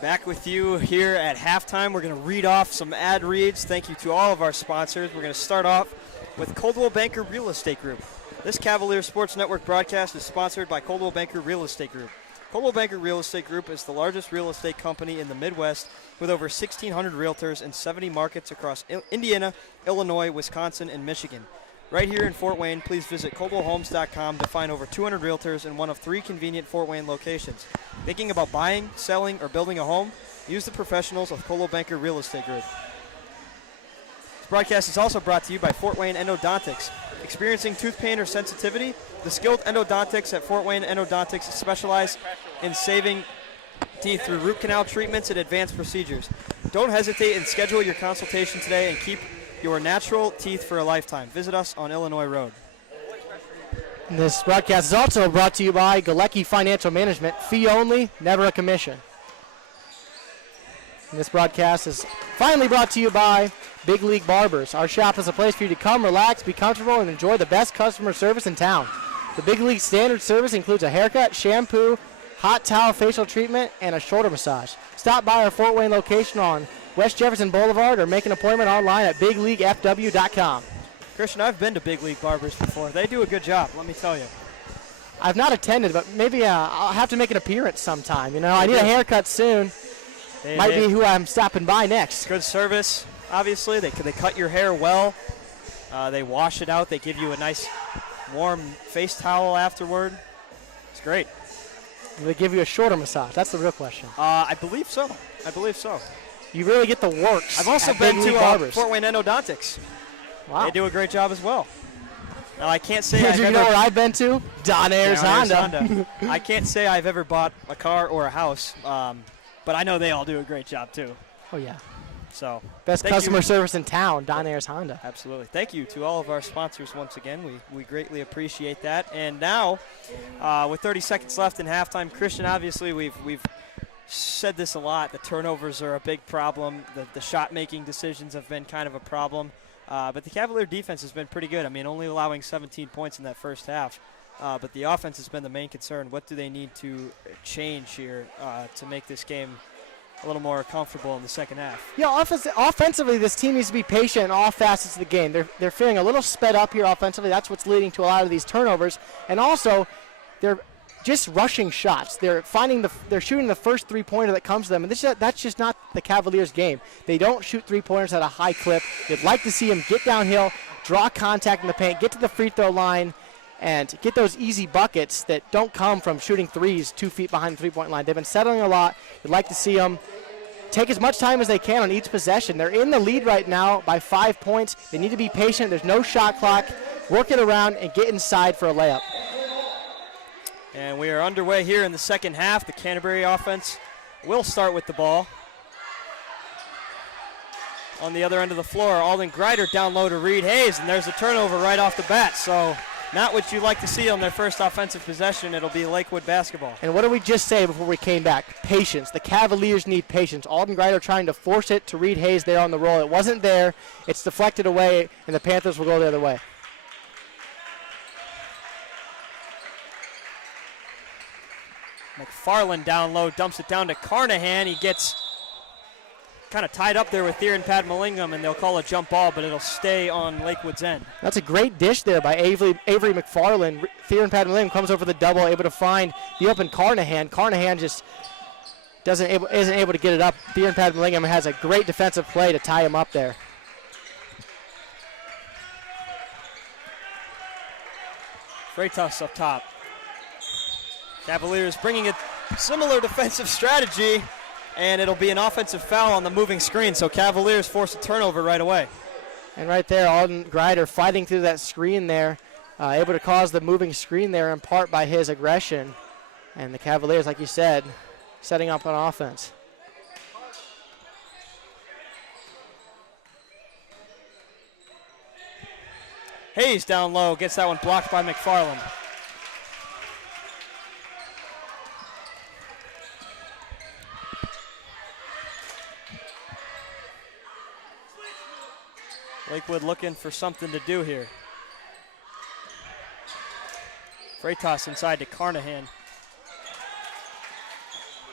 Back with you here at halftime. We're going to read off some ad reads. Thank you to all of our sponsors. We're going to start off with Coldwell Banker Real Estate Group. This Cavaliers Sports Network broadcast is sponsored by Coldwell Banker Real Estate Group. Coldwell Banker Real Estate Group is the largest real estate company in the Midwest with over 1,600 realtors in 70 markets across Indiana, Illinois, Wisconsin, and Michigan. Right here in Fort Wayne, please visit ColdwellHomes.com to find over 200 realtors in one of 3 convenient Fort Wayne locations. Thinking about buying, selling, or building a home? Use the professionals of Coldwell Banker Real Estate Group. This broadcast is also brought to you by Fort Wayne Endodontics. Experiencing tooth pain or sensitivity? The skilled endodontics at Fort Wayne Endodontics specialize in saving teeth through root canal treatments and advanced procedures. Don't hesitate and schedule your consultation today and keep your natural teeth for a lifetime. Visit us on Illinois Road. This broadcast is also brought to you by Galecki Financial Management. Fee only, never a commission. And this broadcast is finally brought to you by Big League Barbers. Our shop is a place for you to come, relax, be comfortable, and enjoy the best customer service in town. The Big League standard service includes a haircut, shampoo, hot towel facial treatment, and a shoulder massage. Stop by our Fort Wayne location on West Jefferson Boulevard or make an appointment online at bigleaguefw.com. Christian, I've been to Big League Barbers before. They do a good job, let me tell you. I've not attended, but maybe I'll have to make an appearance sometime. You know, I need a haircut soon. Might be who I'm stopping by next. Good service, obviously. They cut your hair well. They wash it out. They give you a nice warm face towel afterward. It's great. They give you a shoulder massage. That's the real question. I believe so. You really get the works. I've also at been Big League to Barbers. Fort Wayne Endodontics. Wow. They do a great job as well. Now, I can't say you know where I've been to? Don Ayers Honda. I can't say I've ever bought a car or a house, but I know they all do a great job too. Oh, yeah. So Best customer service in town, Don Ayers Honda. Absolutely. Thank you to all of our sponsors once again. We greatly appreciate that. And now, with 30 seconds left in halftime, Christian, obviously we've said this a lot. The turnovers are a big problem. The shot-making decisions have been kind of a problem. But the Cavalier defense has been pretty good. I mean, only allowing 17 points in that first half. But the offense has been the main concern. What do they need to change here to make this game a little more comfortable in the second half? Yeah, offensively, this team needs to be patient in all facets of the game. They're feeling a little sped up here offensively. That's what's leading to a lot of these turnovers. And also, they're just rushing shots. They're shooting the first three-pointer that comes to them. And that's just not the Cavaliers' game. They don't shoot three-pointers at a high clip. You'd like to see them get downhill, draw contact in the paint, get to the free throw line, and get those easy buckets that don't come from shooting threes 2 feet behind the three-point line. They've been settling a lot. You'd like to see them take as much time as they can on each possession. They're in the lead right now by 5 points. They need to be patient. There's no shot clock. Work it around and get inside for a layup. And we are underway here in the second half. The Canterbury offense will start with the ball. On the other end of the floor, Alden Greider down low to Reed Hayes, and there's a turnover right off the bat. So not what you like to see on their first offensive possession. It'll be Lakewood basketball. And what did we just say before we came back? Patience. The Cavaliers need patience. Alden Greider trying to force it to Reed Hayes there on the roll. It wasn't there. It's deflected away, and the Panthers will go the other way. McFarland down low, dumps it down to Carnahan. He gets kind of tied up there with Theron Padmalingam, and they'll call a jump ball, but it'll stay on Lakewood's end. That's a great dish there by Avery McFarland. Theron Padmalingam comes over the double, able to find the open Carnahan. Carnahan just isn't able to get it up. Theron Padmalingam has a great defensive play to tie him up there. Freitas up top. Cavaliers bringing a similar defensive strategy, and it'll be an offensive foul on the moving screen, so Cavaliers force a turnover right away. And right there, Alden Greider fighting through that screen there, able to cause the moving screen there in part by his aggression. And the Cavaliers, like you said, setting up on offense. Hayes down low, gets that one blocked by McFarland. Lakewood looking for something to do here. Freitas inside to Carnahan.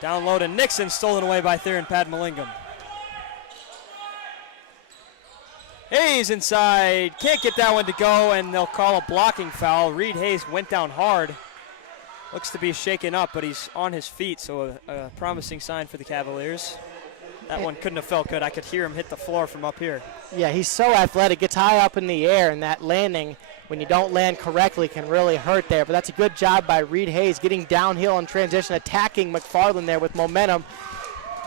Down low to Nixon, stolen away by Theron Padmalingam. Hayes inside, can't get that one to go, and they'll call a blocking foul. Reed Hayes went down hard. Looks to be shaken up, but he's on his feet, so a promising sign for the Cavaliers. That one couldn't have felt good. I could hear him hit the floor from up here. Yeah, he's so athletic, gets high up in the air, and that landing, when you don't land correctly, can really hurt there. But that's a good job by Reed Hayes, getting downhill in transition, attacking McFarland there with momentum.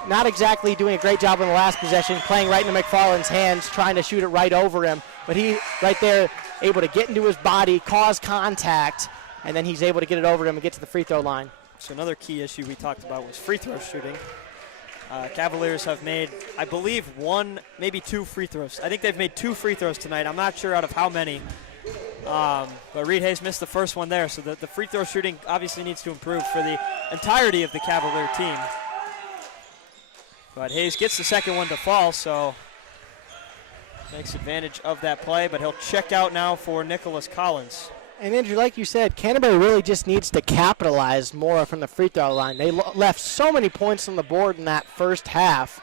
Not exactly doing a great job in the last possession, playing right into McFarland's hands, trying to shoot it right over him. But he, right there, able to get into his body, cause contact, and then he's able to get it over him and get to the free throw line. So another key issue we talked about was free throw shooting. Cavaliers have made, I believe, one, maybe two free throws. I think they've made 2 free throws tonight. I'm not sure out of how many. But Reed Hayes missed the first one there, so the free throw shooting obviously needs to improve for the entirety of the Cavalier team. But Hayes gets the second one to fall, so takes advantage of that play, but he'll check out now for Nicholas Collins. And Andrew, like you said, Canterbury really just needs to capitalize more from the free throw line. They left so many points on the board in that first half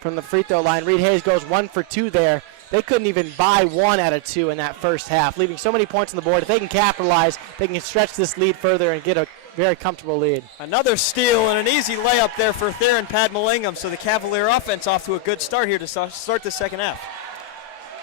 from the free throw line. Reed Hayes goes 1 for 2 there. They couldn't even buy 1 out of 2 in that first half, leaving so many points on the board. If they can capitalize, they can stretch this lead further and get a very comfortable lead. Another steal and an easy layup there for Theron Padmalingam, so the Cavalier offense off to a good start here to start the second half.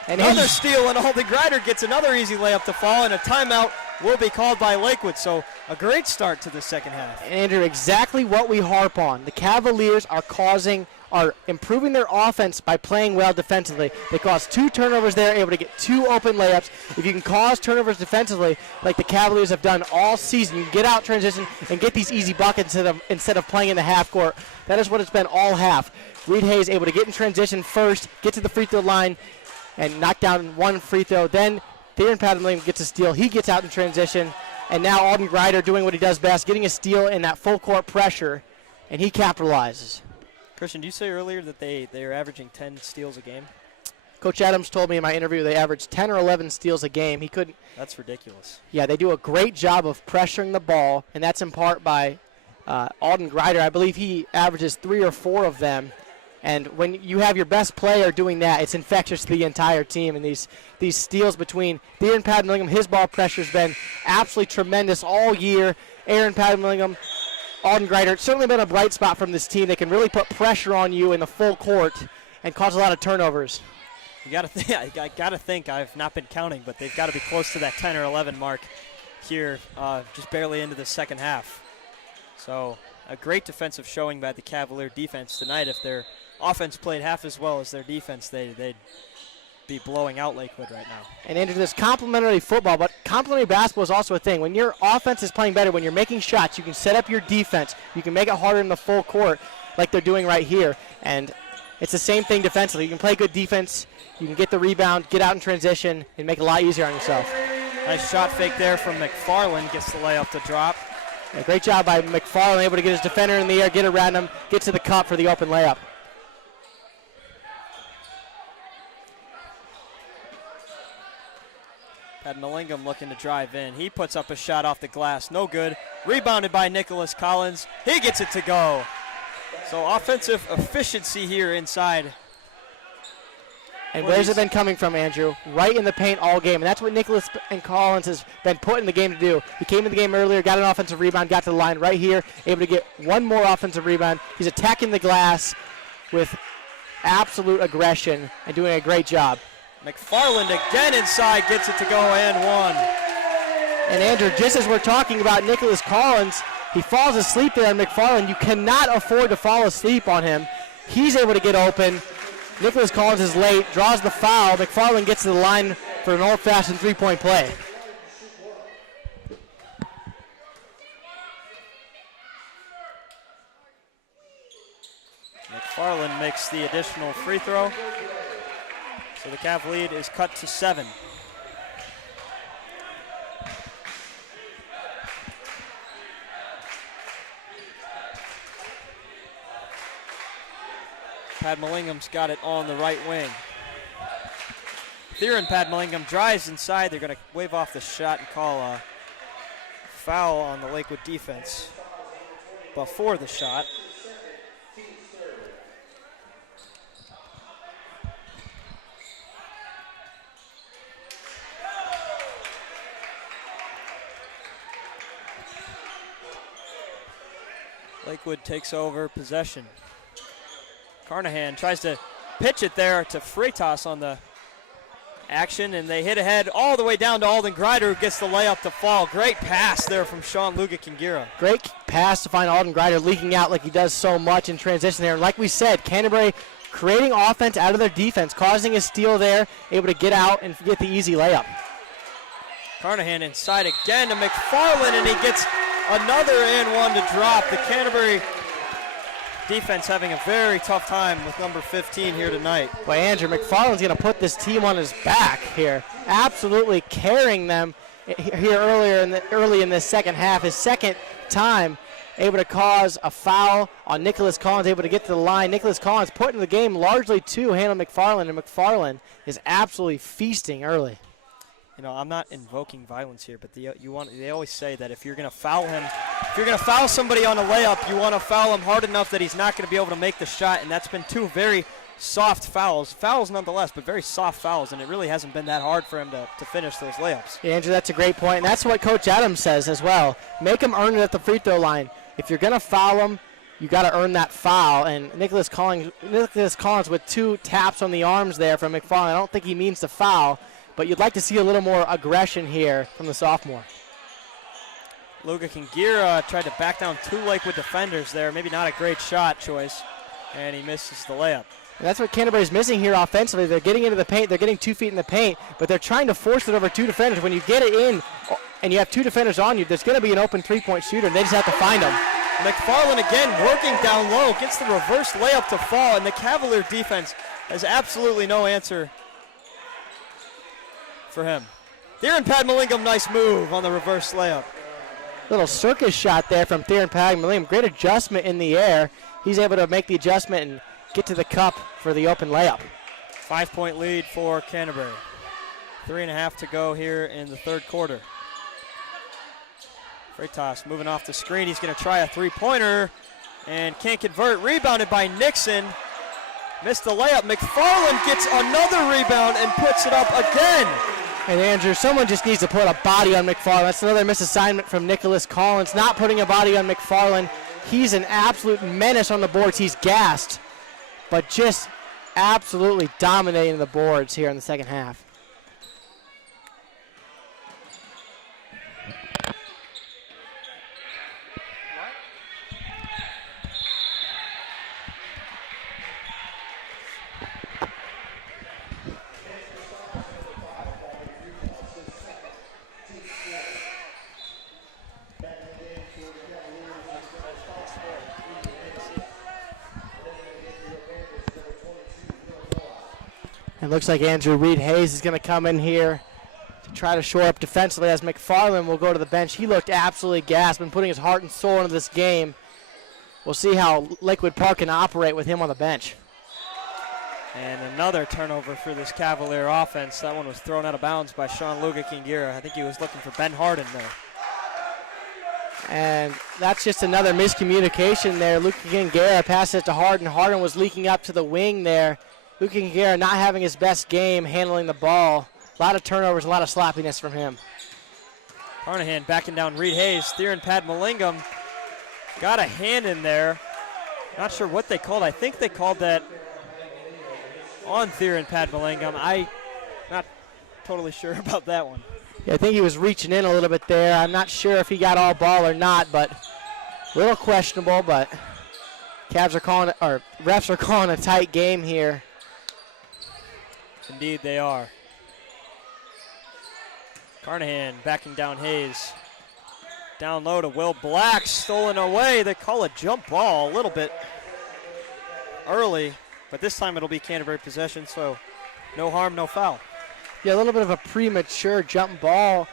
And another steal, and Alden Greider gets another easy layup to fall, and a timeout will be called by Lakewood. So a great start to the second half. Andrew, exactly what we harp on. The Cavaliers are improving their offense by playing well defensively. They caused 2 turnovers there, able to get 2 open layups. If you can cause turnovers defensively, like the Cavaliers have done all season, you can get out transition and get these easy buckets instead of playing in the half court. That is what it's been all half. Reed Hayes able to get in transition first, get to the free throw line, and knock down 1 free throw. Then Theron Padmalingam gets a steal. He gets out in transition. And now Alden Greider doing what he does best, getting a steal in that full court pressure, and he capitalizes. Christian, did you say earlier that they are averaging 10 steals a game? Coach Adams told me in my interview they average 10 or 11 steals a game. He couldn't. That's ridiculous. Yeah, they do a great job of pressuring the ball, and that's in part by Alden Greider. I believe he averages 3 or 4 of them. And when you have your best player doing that, it's infectious to the entire team. And these steals between Theron Padmalingam, his ball pressure has been absolutely tremendous all year. Aaron Padmalingam, Alden Greider, it's certainly been a bright spot from this team. They can really put pressure on you in the full court and cause a lot of turnovers. You got to think. I got to think. I've not been counting, but they've got to be close to that 10 or 11 mark here, just barely into the second half. So a great defensive showing by the Cavalier defense tonight. If their offense played half as well as their defense, they'd be blowing out Lakewood right now. And into this complementary football, but complementary basketball is also a thing. When your offense is playing better, when you're making shots, you can set up your defense. You can make it harder in the full court like they're doing right here. And it's the same thing defensively. You can play good defense, you can get the rebound, get out in transition, and make it a lot easier on yourself. Nice shot fake there from McFarland, gets the layup to drop. Yeah, great job by McFarland, able to get his defender in the air, get around him, get to the cup for the open layup. Padmalingam looking to drive in. He puts up a shot off the glass. No good. Rebounded by Nicholas Collins. He gets it to go. So offensive efficiency here inside. And where's it been coming from, Andrew? Right in the paint all game. And that's what Nicholas and Collins has been put in the game to do. He came in the game earlier, got an offensive rebound, got to the line right here, able to get one more offensive rebound. He's attacking the glass with absolute aggression and doing a great job. McFarland again inside, gets it to go and one. And Andrew, just as we're talking about Nicholas Collins, he falls asleep there on McFarland. You cannot afford to fall asleep on him. He's able to get open. Nicholas Collins is late, draws the foul. McFarland gets to the line for an old-fashioned three-point play. McFarland makes the additional free throw. So the Cav lead is cut to 7. Padmalingham's got it on the right wing. Theron Padmalingam drives inside. They're going to wave off the shot and call a foul on the Lakewood defense before the shot. Lakewood takes over possession. Carnahan tries to pitch it there to Freitas on the action, and they hit ahead all the way down to Alden Grider, who gets the layup to fall. Great pass there from Sean Luga-Kingira. Great pass to find Alden Grider leaking out like he does so much in transition there. And like we said, Canterbury creating offense out of their defense, causing a steal there, able to get out and get the easy layup. Carnahan inside again to McFarland, and he gets another and one to drop. The Canterbury defense having a very tough time with number 15 here tonight. Boy, Andrew McFarland's going to put this team on his back here, absolutely carrying them here early in this second half. His second time able to cause a foul on Nicholas Collins, able to get to the line. Nicholas Collins put in the game largely to handle McFarland, and McFarland is absolutely feasting early. You know, I'm not invoking violence here, but they always say that if you're going to foul him, if you're going to foul somebody on a layup, you want to foul him hard enough that he's not going to be able to make the shot, and that's been two very soft fouls. Fouls nonetheless, but very soft fouls, and it really hasn't been that hard for him to finish those layups. Yeah, Andrew, that's a great point, and that's what Coach Adams says as well. Make him earn it at the free throw line. If you're going to foul him, you got to earn that foul, and Nicholas Collins with two taps on the arms there from McFarland. I don't think he means to foul, but you'd like to see a little more aggression here from the sophomore. Luga-Kingira tried to back down two Lakewood defenders there. Maybe not a great shot choice, and he misses the layup. And that's what Canterbury's missing here offensively. They're getting into the paint. They're getting 2 feet in the paint, but they're trying to force it over two defenders. When you get it in and you have two defenders on you, there's going to be an open three-point shooter, and they just have to find them. McFarland again working down low, gets the reverse layup to fall, and the Cavalier defense has absolutely no answer for him. Theron Padmalingam, nice move on the reverse layup. Little circus shot there from Theron Padmalingam. Great adjustment in the air. He's able to make the adjustment and get to the cup for the open layup. 5-point lead for Canterbury. 3.5 to go here in the third quarter. Freitas moving off the screen. He's going to try a three-pointer and can't convert. Rebounded by Nixon. Missed the layup. McFarland gets another rebound and puts it up again. And Andrew, someone just needs to put a body on McFarland. That's another misassignment from Nicholas Collins, not putting a body on McFarland. He's an absolute menace on the boards. He's gassed, but just absolutely dominating the boards here in the second half. It looks like Andrew Reed Hayes is going to come in here to try to shore up defensively as McFarland will go to the bench. He looked absolutely gassed, been putting his heart and soul into this game. We'll see how Lakewood Park can operate with him on the bench. And another turnover for this Cavalier offense. That one was thrown out of bounds by Sean Luga-Kingira. I think he was looking for Ben Harden there. And that's just another miscommunication there. Luga-Kingira passes it to Harden. Harden was leaking up to the wing there. Luga-Kingira not having his best game handling the ball. A lot of turnovers, a lot of sloppiness from him. Carnahan backing down Reed Hayes. Theron Padmalingam got a hand in there. Not sure what they called. I think they called that on Theron Padmalingam. I'm not totally sure about that one. Yeah, I think he was reaching in a little bit there. I'm not sure if he got all ball or not, but a little questionable. But refs are calling a tight game here. Indeed, they are. Carnahan backing down Hayes. Down low to Will Black, stolen away. They call a jump ball a little bit early, but this time it'll be Canterbury possession, so no harm, no foul. Yeah, a little bit of a premature jump ball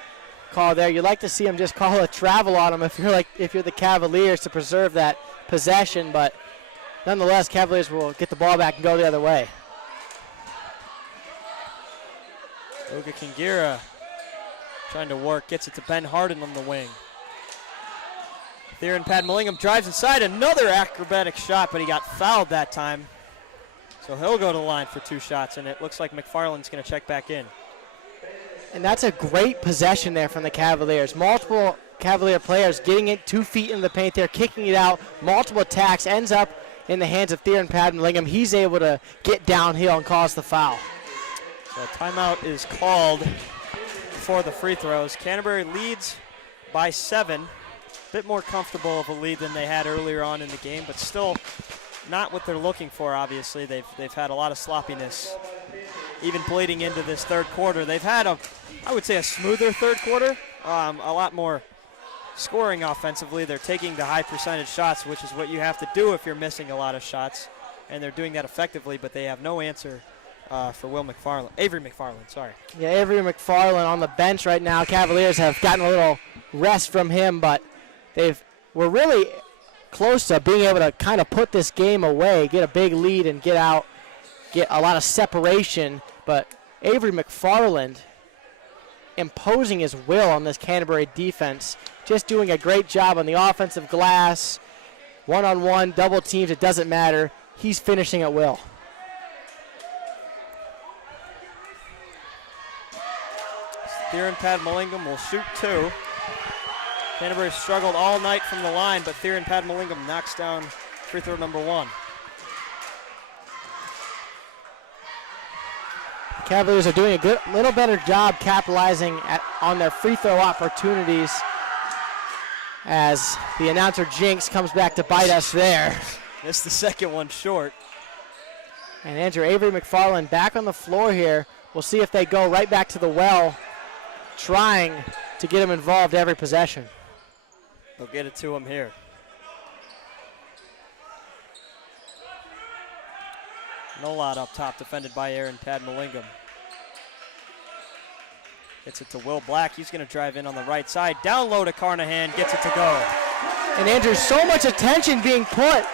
call there. You'd like to see him just call a travel on him if you're the Cavaliers to preserve that possession, but nonetheless, Cavaliers will get the ball back and go the other way. Uga Kingira trying to work, gets it to Ben Harden on the wing. Theron Padmalingam drives inside, another acrobatic shot, but he got fouled that time. So he'll go to the line for 2 shots, and it looks like McFarland's going to check back in. And that's a great possession there from the Cavaliers. Multiple Cavalier players getting it 2 feet in the paint there, kicking it out, multiple attacks, ends up in the hands of Theron Padmalingam. He's able to get downhill and cause the foul. So a timeout is called for the free throws. Canterbury leads by 7. Bit more comfortable of a lead than they had earlier on in the game, but still not what they're looking for, obviously. They've had a lot of sloppiness, even bleeding into this third quarter. They've had, I would say, a smoother third quarter, a lot more scoring offensively. They're taking the high percentage shots, which is what you have to do if you're missing a lot of shots, and they're doing that effectively, but they have no answer for Avery McFarland, sorry. Yeah, Avery McFarland on the bench right now. Cavaliers have gotten a little rest from him, but we're really close to being able to kind of put this game away, get a big lead and get a lot of separation. But Avery McFarland imposing his will on this Canterbury defense, just doing a great job on the offensive glass, one-on-one, double teams, it doesn't matter. He's finishing at will. Theron Padmalingam will shoot 2. Canterbury struggled all night from the line, but Theron Padmalingam knocks down free throw number 1. Cavaliers are doing a little better job capitalizing on their free throw opportunities as the announcer jinx comes back to bite us there. Missed the second one short. And Andrew, Avery McFarland back on the floor here. We'll see if they go right back to the well, trying to get him involved every possession. They'll get it to him here. No lot up top, defended by Aaron Padmalingam. Gets it to Will Black. He's going to drive in on the right side. Down low to Carnahan, gets it to go. And Andrew, so much attention being put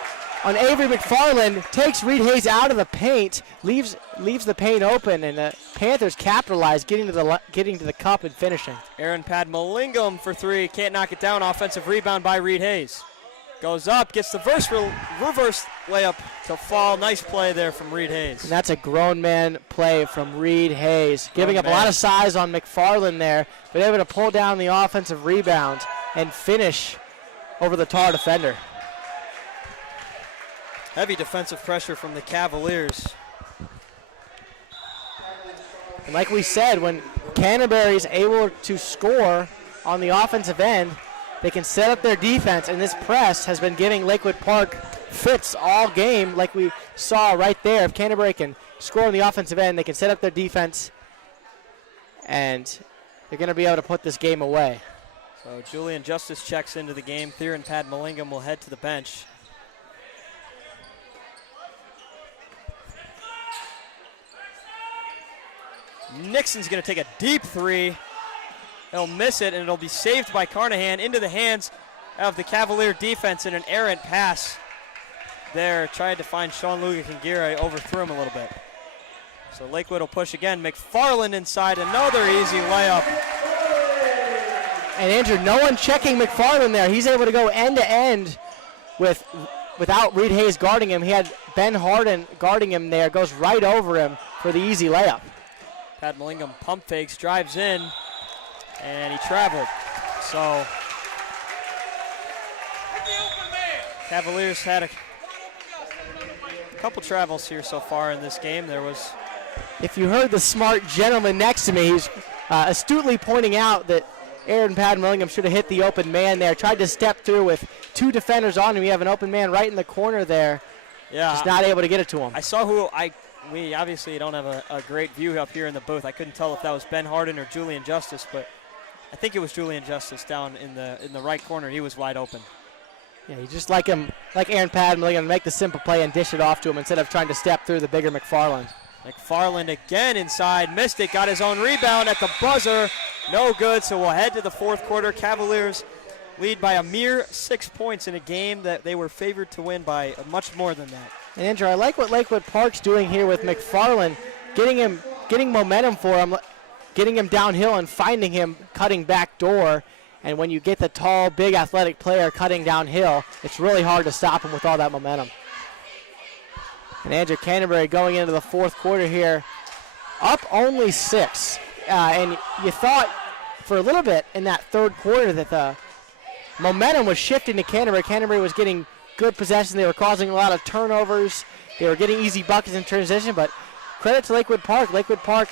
on Avery McFarland, takes Reed Hayes out of the paint, leaves the paint open, and the Panthers capitalize, getting to the cup and finishing. Aaron Padmalingam for 3, can't knock it down. Offensive rebound by Reed Hayes. Goes up, gets the reverse layup to fall. Nice play there from Reed Hayes. And that's a grown man play from Reed Hayes, giving up a lot of size on McFarland there, but able to pull down the offensive rebound and finish over the tall defender. Heavy defensive pressure from the Cavaliers. And like we said, when Canterbury is able to score on the offensive end, they can set up their defense, and this press has been giving Lakewood Park fits all game, like we saw right there. If Canterbury can score on the offensive end, they can set up their defense, and they're going to be able to put this game away. So Julian Justice checks into the game. Theron Padmalingam will head to the bench. Nixon's going to take a deep 3. He'll miss it, and it'll be saved by Carnahan into the hands of the Cavalier defense in an errant pass there. Tried to find Sean Luga-Kingira, overthrew him a little bit. So Lakewood will push again. McFarland inside, another easy layup. And Andrew, no one checking McFarland there. He's able to go end-to-end without Reed Hayes guarding him. He had Ben Harden guarding him there, goes right over him for the easy layup. Padmalingam pump fakes, drives in, and he traveled. So Cavaliers had a couple travels here so far in this game. There was, if you heard the smart gentleman next to me, he's astutely pointing out that Aaron Padmalingam should have hit the open man there. Tried to step through with 2 defenders on him. You have an open man right in the corner there. Yeah, just not able to get it to him. I saw we obviously don't have a great view up here in the booth. I couldn't tell if that was Ben Harden or Julian Justice, but I think it was Julian Justice down in the right corner. He was wide open. Yeah, you just like Aaron Padmalingam, make the simple play and dish it off to him instead of trying to step through the bigger McFarland. McFarland again inside, missed it, got his own rebound at the buzzer. No good, so we'll head to the fourth quarter. Cavaliers lead by a mere 6 points in a game that they were favored to win by much more than that. And Andrew, I like what Lakewood Park's doing here with McFarland, getting momentum for him. getting him downhill and finding him cutting back door. And when you get the tall, big, athletic player cutting downhill, it's really hard to stop him with all that momentum. And Andrew Canterbury going into the fourth quarter here, up only 6. And you thought for a little bit in that third quarter that the momentum was shifting to Canterbury. Canterbury was getting good possession. They were causing a lot of turnovers. They were getting easy buckets in transition, but credit to Lakewood Park. Lakewood Park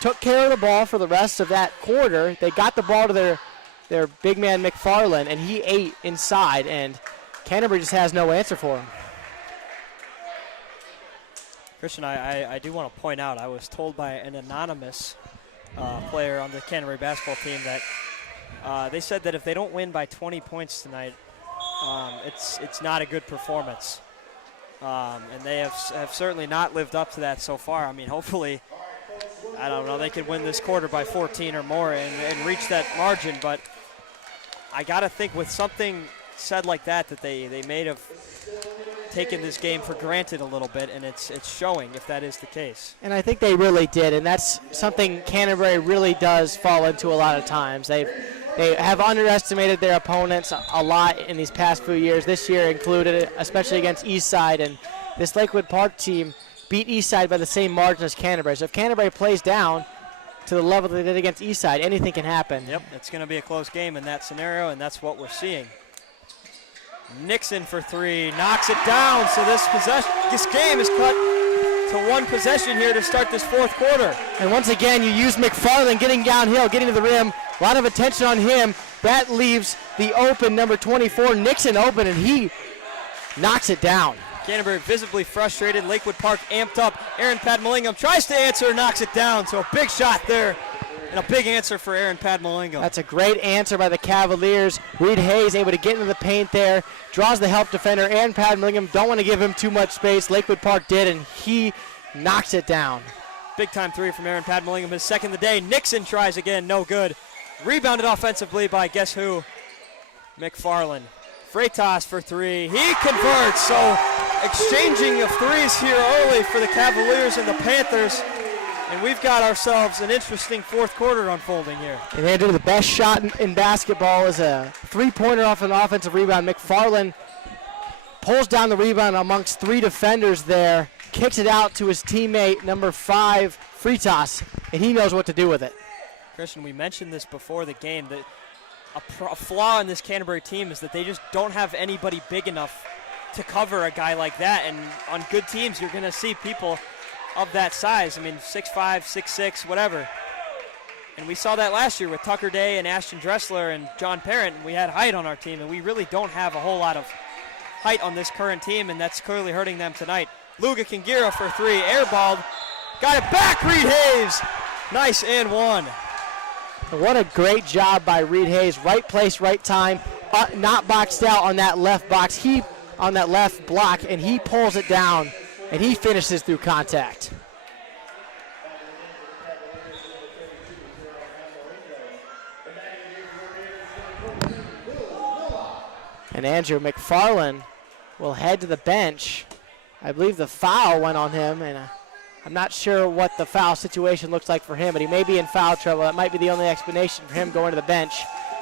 took care of the ball for the rest of that quarter. They got the ball to their big man McFarland, and he ate inside, and Canterbury just has no answer for him. Christian, I do want to point out, I was told by an anonymous player on the Canterbury basketball team that they said that if they don't win by 20 points tonight, it's not a good performance. And they have certainly not lived up to that so far. I mean, hopefully, I don't know, they could win this quarter by 14 or more and reach that margin, but I got to think with something said like that they may have taken this game for granted a little bit, and it's showing if that is the case. And I think they really did, and that's something Canterbury really does fall into a lot of times. They have underestimated their opponents a lot in these past few years, this year included, especially against Eastside, and this Lakewood Park team beat Eastside by the same margin as Canterbury. So if Canterbury plays down to the level they did against Eastside, anything can happen. Yep, it's going to be a close game in that scenario, and that's what we're seeing. Nixon for 3, knocks it down, so this game is cut to one possession here to start this fourth quarter. And once again, you use McFarland getting downhill, getting to the rim, a lot of attention on him. That leaves the open number 24, Nixon open, and he knocks it down. Canterbury visibly frustrated. Lakewood Park amped up. Aaron Padmalingam tries to answer, knocks it down. So a big shot there and a big answer for Aaron Padmalingam. That's a great answer by the Cavaliers. Reed Hayes able to get into the paint there, draws the help defender. Aaron Padmalingam don't want to give him too much space. Lakewood Park did, and he knocks it down. Big time 3 from Aaron Padmalingam, his second of the day. Nixon tries again, no good. Rebounded offensively by guess who? McFarland. Freitas for 3. He converts, so exchanging of threes here early for the Cavaliers and the Panthers. And we've got ourselves an interesting fourth quarter unfolding here. And Andrew, the best shot in basketball is a three-pointer off an offensive rebound. McFarland pulls down the rebound amongst 3 defenders there, kicks it out to his teammate, number 5, Freitas, and he knows what to do with it. Christian, we mentioned this before the game, that a flaw in this Canterbury team is that they just don't have anybody big enough to cover a guy like that. And on good teams, you're going to see people of that size. I mean, 6'5", 6'6", whatever. And we saw that last year with Tucker Day and Ashton Dressler and John Parent. And we had height on our team, and we really don't have a whole lot of height on this current team, and that's clearly hurting them tonight. Luga Kingira for 3, airballed, got it back, Reed Hayes. Nice and 1. What a great job by Reed Hayes. Right place, right time. Not boxed out on that left box. On that left block, and he pulls it down, and he finishes through contact. And Andrew McFarland will head to the bench. I believe the foul went on him, and I'm not sure what the foul situation looks like for him, but he may be in foul trouble. That might be the only explanation for him going to the bench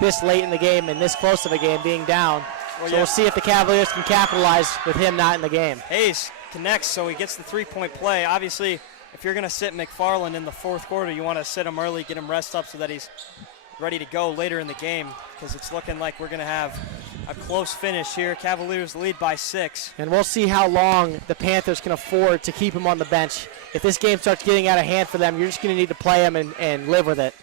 this late in the game and this close of a game being down. We'll see if the Cavaliers can capitalize with him not in the game. Hayes connects, so he gets the three-point play. Obviously, if you're going to sit McFarland in the fourth quarter, you want to sit him early, get him rest up so that he's ready to go later in the game, because it's looking like we're going to have a close finish here. Cavaliers lead by 6. And we'll see how long the Panthers can afford to keep him on the bench. If this game starts getting out of hand for them, you're just going to need to play him and live with it.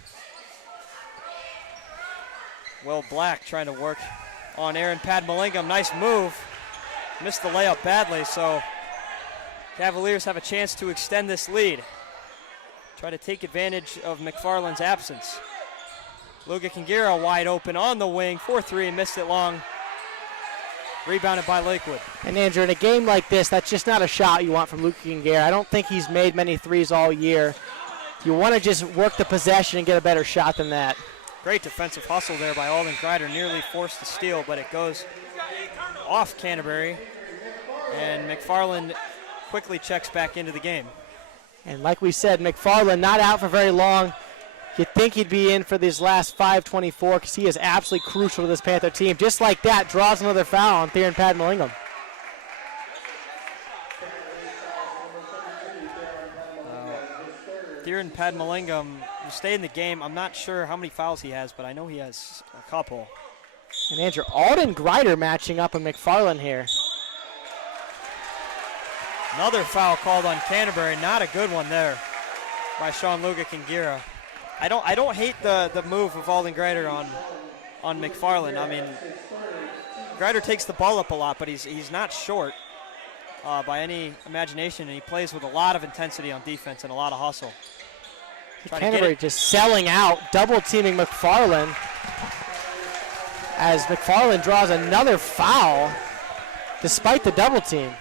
Will Black trying to work on Aaron Padmalingam. Nice move. Missed the layup badly, so Cavaliers have a chance to extend this lead. Try to take advantage of McFarland's absence. Luga Kingira wide open on the wing. 4-3, missed it long. Rebounded by Lakewood. And Andrew, in a game like this, that's just not a shot you want from Luga Kingira. I don't think he's made many threes all year. You want to just work the possession and get a better shot than that. Great defensive hustle there by Alden Greider. Nearly forced the steal, but it goes off Canterbury. And McFarland quickly checks back into the game. And like we said, McFarland not out for very long. You'd think he'd be in for these last 5:24 because he is absolutely crucial to this Panther team. Just like that, draws another foul on Theron Padmallingham. Theron Padmallingham will stay in the game. I'm not sure how many fouls he has, but I know he has a couple. And Andrew, Alden Grider matching up with McFarland here. Another foul called on Canterbury. Not a good one there by Sean Luga-Kingira. I don't hate the move of Alden Grider on McFarland. I mean, Grider takes the ball up a lot, but he's not short by any imagination, and he plays with a lot of intensity on defense and a lot of hustle. Canterbury just selling out, double teaming McFarland as McFarland draws another foul despite the double team.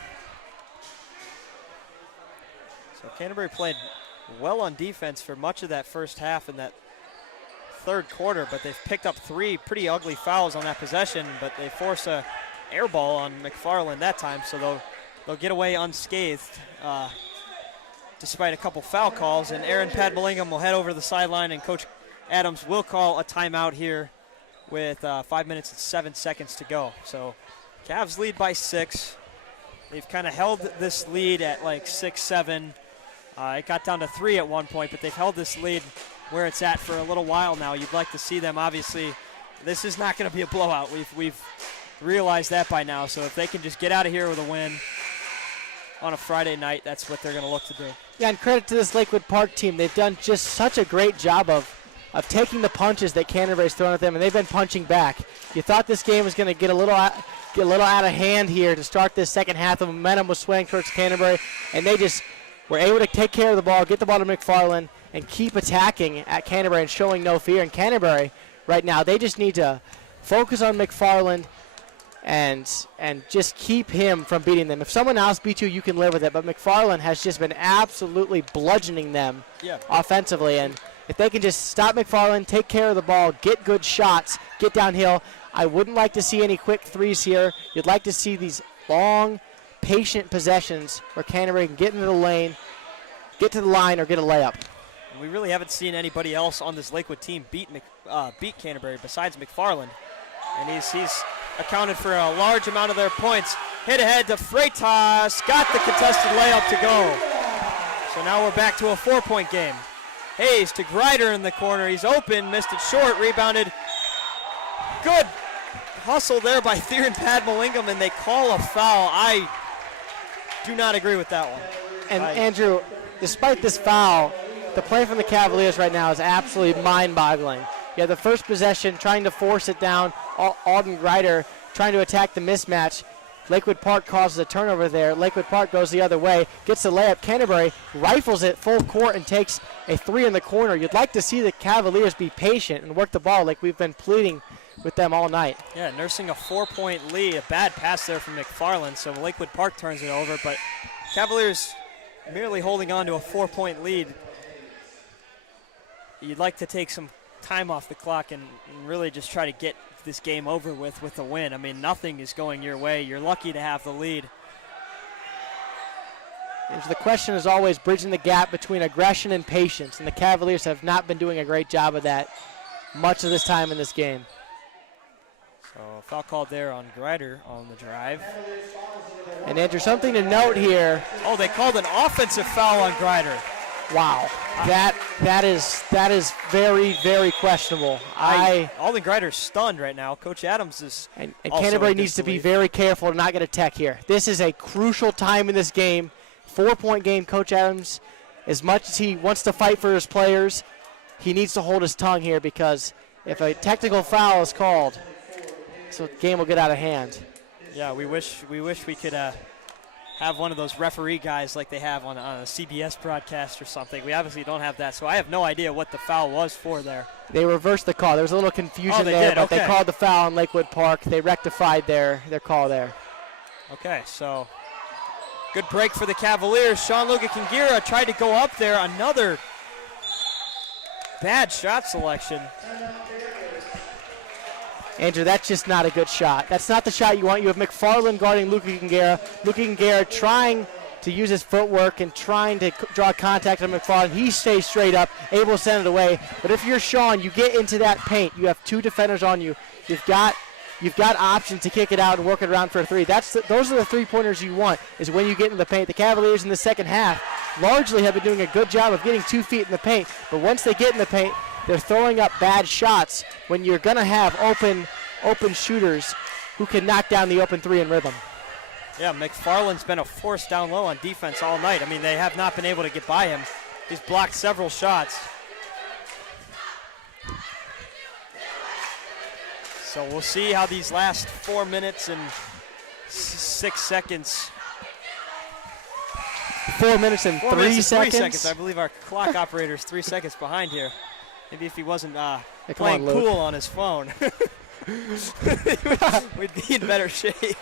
So Canterbury played well on defense for much of that first half and that third quarter, but they've picked up 3 pretty ugly fouls on that possession, but they force a air ball on McFarland that time, so they'll get away unscathed despite a couple foul calls, and Aaron Padmallingham will head over to the sideline, and Coach Adams will call a timeout here with 5 minutes and 7 seconds to go. So Cavs lead by 6. They've kind of held this lead at like 6, 7. It got down to 3 at one point, but they've held this lead where it's at for a little while now. You'd like to see them, obviously. This is not going to be a blowout. We've realized that by now. So if they can just get out of here with a win on a Friday night, that's what they're going to look to do. Yeah, and credit to this Lakewood Park team. They've done just such a great job of taking the punches that Canterbury's thrown at them, and they've been punching back. You thought this game was going to get a little out of hand here to start this second half. The momentum was swaying towards Canterbury, and they just were able to take care of the ball, get the ball to McFarland, and keep attacking at Canterbury and showing no fear. And Canterbury right now, they just need to focus on McFarland and just keep him from beating them. If someone else beats you, you can live with it, but McFarland has just been absolutely bludgeoning them offensively. And if they can just stop McFarland, take care of the ball, get good shots, get downhill, I wouldn't like to see any quick threes here. You'd like to see these long, patient possessions where Canterbury can get into the lane, get to the line, or get a layup. We really haven't seen anybody else on this Lakewood team beat Canterbury besides McFarland. And he's accounted for a large amount of their points. Hit ahead to Freitas, got the contested layup to go. So now we're back to a 4-point game. Hayes to Grider in the corner. He's open, missed it short, rebounded. Good hustle there by Theron Padmallingham, and they call a foul. I do not agree with that one. And Andrew, despite this foul, the play from the Cavaliers right now is absolutely mind-boggling. You have the first possession, trying to force it down. Alden Grider trying to attack the mismatch. Lakewood Park causes a turnover there. Lakewood Park goes the other way, gets the layup. Canterbury rifles it full court and takes a 3 in the corner. You'd like to see the Cavaliers be patient and work the ball like we've been pleading with them all night. Yeah, nursing a 4-point lead. A bad pass there from McFarland, so Lakewood Park turns it over, but Cavaliers merely holding on to a 4-point lead. You'd like to take some time off the clock and really just try to get this game over with a win. I mean, nothing is going your way. You're lucky to have the lead. And the question is always bridging the gap between aggression and patience, and the Cavaliers have not been doing a great job of that much of this time in this game. So foul called there on Grider on the drive. And Andrew, something to note here. Oh, they called an offensive foul on Grider. Wow, that is very, very questionable. Alden Grider's stunned right now. Coach Adams is and Canterbury needs to be very careful to not get a tech here. This is a crucial time in this game. 4-point game. Coach Adams, as much as he wants to fight for his players, he needs to hold his tongue here, because if a technical foul is called, so the game will get out of hand. Yeah, we wish we could have one of those referee guys like they have on a CBS broadcast or something. We obviously don't have that, so I have no idea what the foul was for there. They reversed the call. There was a little confusion there, but they called the foul in Lakewood Park. They rectified their call there. Okay, so good break for the Cavaliers. Sean Luga-Kingira tried to go up there. Another bad shot selection. Andrew, that's just not a good shot. That's not the shot you want. You have McFarland guarding Luga-Kingira. Luga-Kingira trying to use his footwork and trying to draw contact on McFarland. He stays straight up, able to send it away. But if you're Sean, you get into that paint. You have 2 defenders on you. You've got options to kick it out and work it around for a 3. Those are the 3-pointers you want, is when you get into the paint. The Cavaliers in the second half largely have been doing a good job of getting 2 feet in the paint. But once they get in the paint, they're throwing up bad shots when you're going to have open shooters who can knock down the open 3 in rhythm. Yeah, McFarland's been a force down low on defense all night. I mean, they have not been able to get by him. He's blocked several shots. So we'll see how these last 4 minutes and 6 seconds. 4 minutes and 3 seconds. 3 seconds. I believe our clock operator's 3 seconds behind here. Maybe if he wasn't playing on, cool on his phone, we'd be in better shape.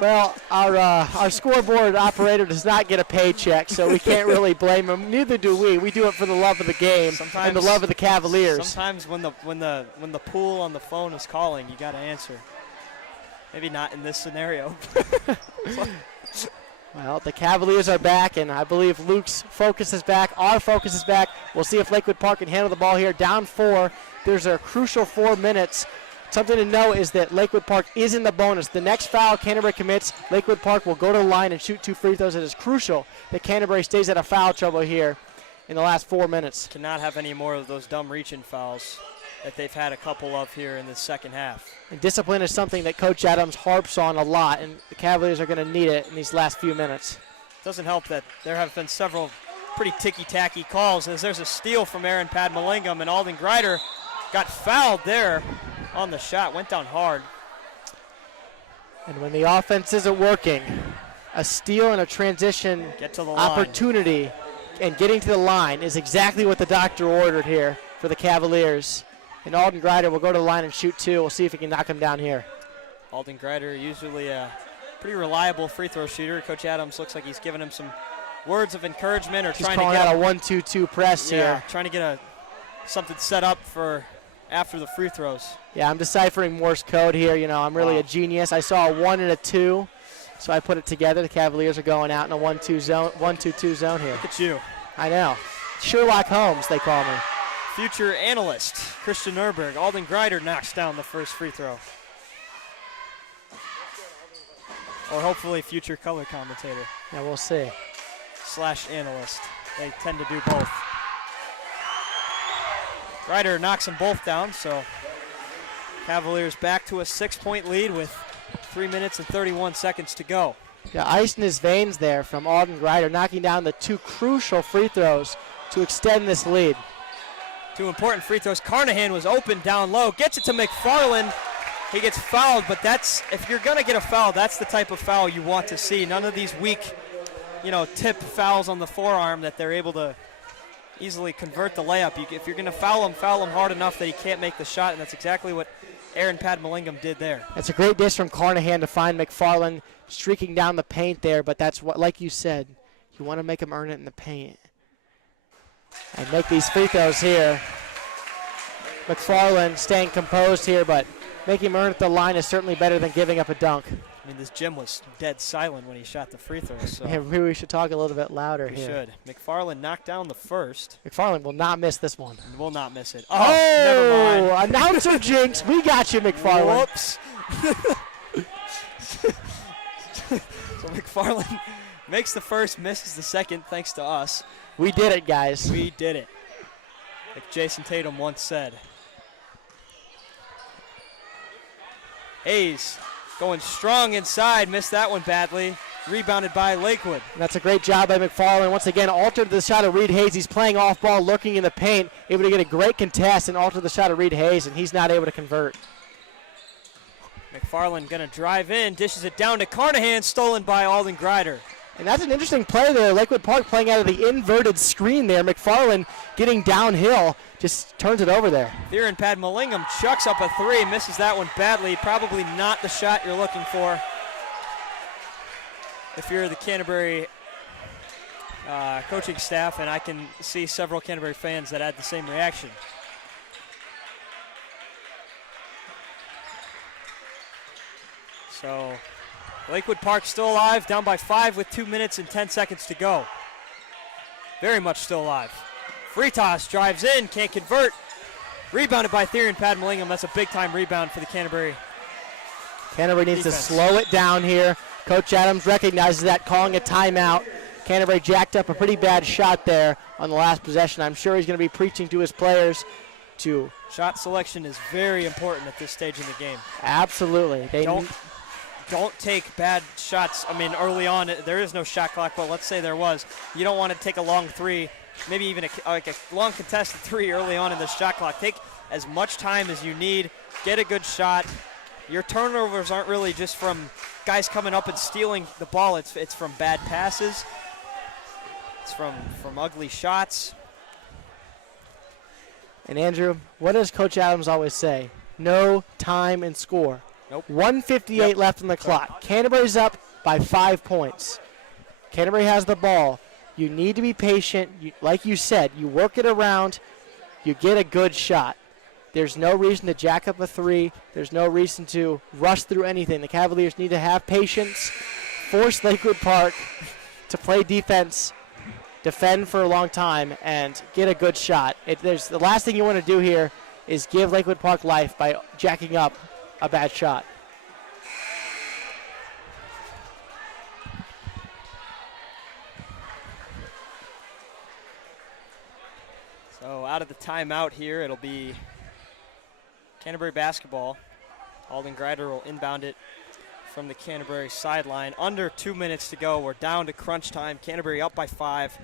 Well, our scoreboard operator does not get a paycheck, so we can't really blame him. Neither do we. We do it for the love of the game and the love of the Cavaliers. Sometimes when the pool on the phone is calling, you got to answer. Maybe not in this scenario. Well, the Cavaliers are back, and I believe Luke's focus is back. Our focus is back. We'll see if Lakewood Park can handle the ball here. Down 4. There's a crucial 4 minutes. Something to know is that Lakewood Park is in the bonus. The next foul Canterbury commits, Lakewood Park will go to the line and shoot 2 free throws. It is crucial that Canterbury stays out of foul trouble here in the last 4 minutes. Cannot have any more of those dumb reach-in fouls that they've had a couple of here in the second half. And discipline is something that Coach Adams harps on a lot, and the Cavaliers are going to need it in these last few minutes. Doesn't help that there have been several pretty ticky-tacky calls, as there's a steal from Aaron Padmalingam, and Alden Greider got fouled there on the shot, went down hard. And when the offense isn't working, a steal and a transition opportunity and getting to the line is exactly what the doctor ordered here for the Cavaliers. And Alden Greider will go to the line and shoot 2. We'll see if he can knock him down here. Alden Greider, usually a pretty reliable free throw shooter. Coach Adams looks like he's giving him some words of encouragement, or he's trying to get out a 1-2-2 press here. Trying to get something set up for after the free throws. Yeah, I'm deciphering Morse code here. You know, I'm really a genius. I saw a 1 and a 2, so I put it together. The Cavaliers are going out in a 1-2 zone, 1-2-2 zone here. Look at you. I know. Sherlock Holmes, they call me. Future analyst Christian Nerberg. Alden Greider knocks down the first free throw. Or hopefully future color commentator. Yeah, we'll see. / analyst. They tend to do both. Greider knocks them both down, so Cavaliers back to a 6-point lead with 3 minutes and 31 seconds to go. Yeah, ice in his veins there from Alden Greider, knocking down the 2 crucial free throws to extend this lead. 2 important free throws. Carnahan was open down low, gets it to McFarland. He gets fouled, but if you're going to get a foul, that's the type of foul you want to see. None of these weak, tip fouls on the forearm that they're able to easily convert the layup. If you're going to foul him hard enough that he can't make the shot, and that's exactly what Aaron Padmalingam did there. That's a great dish from Carnahan to find McFarland streaking down the paint there, but that's what, like you said, you want to make him earn it in the paint. And make these free throws here. McFarland staying composed here, but making him earn at the line is certainly better than giving up a dunk. I mean, this gym was dead silent when he shot the free throws. So yeah, maybe we should talk a little bit louder we here. should. McFarland knocked down the first. McFarland will not miss this one. Will not miss it. Oh, never mind. Announcer jinx. We got you, McFarland. Whoops. So McFarland makes the first, misses the second, thanks to us. We did it, guys. We did it. Like Jason Tatum once said. Hayes going strong inside, missed that one badly. Rebounded by Lakewood. And that's a great job by McFarland. Once again, altered the shot of Reed Hayes. He's playing off ball, lurking in the paint, able to get a great contest and alter the shot of Reed Hayes, and he's not able to convert. McFarland going to drive in, dishes it down to Carnahan, stolen by Alden Greider. And that's an interesting play there. Lakewood Park playing out of the inverted screen there. McFarland getting downhill, just turns it over there. Theron Padmalingam chucks up a 3, misses that one badly. Probably not the shot you're looking for if you're the Canterbury coaching staff, and I can see several Canterbury fans that had the same reaction. So Lakewood Park still alive, down by 5 with 2 minutes and 10 seconds to go. Very much still alive. Freitas drives in, can't convert. Rebounded by Therian Padmalingham. That's a big-time rebound for the Canterbury. Canterbury needs defense. to slow it down here. Coach Adams recognizes that, calling a timeout. Canterbury jacked up a pretty bad shot there on the last possession. I'm sure he's going to be preaching to his players to... Shot selection is very important at this stage in the game. Absolutely. Don't take bad shots. I mean, early on, there is no shot clock, but let's say there was. You don't want to take a long three, maybe even a long contested three early on in the shot clock. Take as much time as you need. Get a good shot. Your turnovers aren't really just from guys coming up and stealing the ball. It's from bad passes. It's from ugly shots. And Andrew, what does Coach Adams always say? No time and score. Nope. 1:58 left on the clock. Canterbury's up by 5 points. Canterbury has the ball. You need to be patient. Like you said, you work it around. You get a good shot. There's no reason to jack up a three. There's no reason to rush through anything. The Cavaliers need to have patience, force Lakewood Park to play defense, defend for a long time, and get a good shot. The last thing you want to do here is give Lakewood Park life by jacking up a bad shot. So out of the timeout here, it'll be Canterbury basketball. Alden Greider will inbound it from the Canterbury sideline. Under 2 minutes to go. We're down to crunch time. Canterbury up by 5.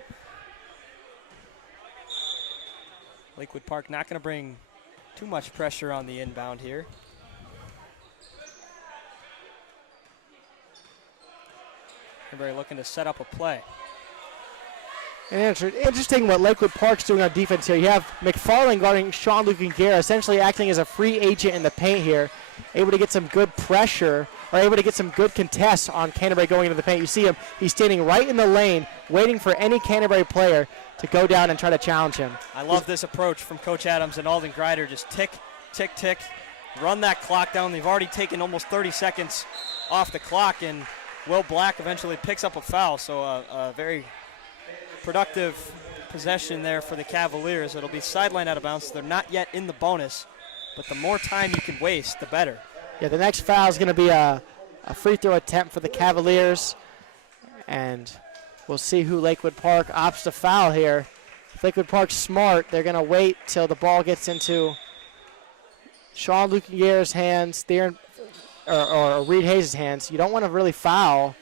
Lakewood Park not going to bring too much pressure on the inbound here. Canterbury looking to set up a play. And interesting what Lakewood Park's doing on defense here. You have McFarland guarding Sean-Luc Guerra, essentially acting as a free agent in the paint here, able to get some good pressure, or able to get some good contests on Canterbury going into the paint. You see him, he's standing right in the lane, waiting for any Canterbury player to go down and try to challenge him. I love this approach from Coach Adams and Alden Greider. Just tick, tick, tick, run that clock down. They've already taken almost 30 seconds off the clock, and Will Black eventually picks up a foul, so a very productive possession there for the Cavaliers. It'll be sideline out of bounds. They're not yet in the bonus, but the more time you can waste, the better. Yeah, the next foul is going to be a free throw attempt for the Cavaliers, and we'll see who Lakewood Park opts to foul here. If Lakewood Park's smart, they're going to wait till the ball gets into Sean-Luc Guerra's hands, or Reed Hayes' hands. You don't want to really foul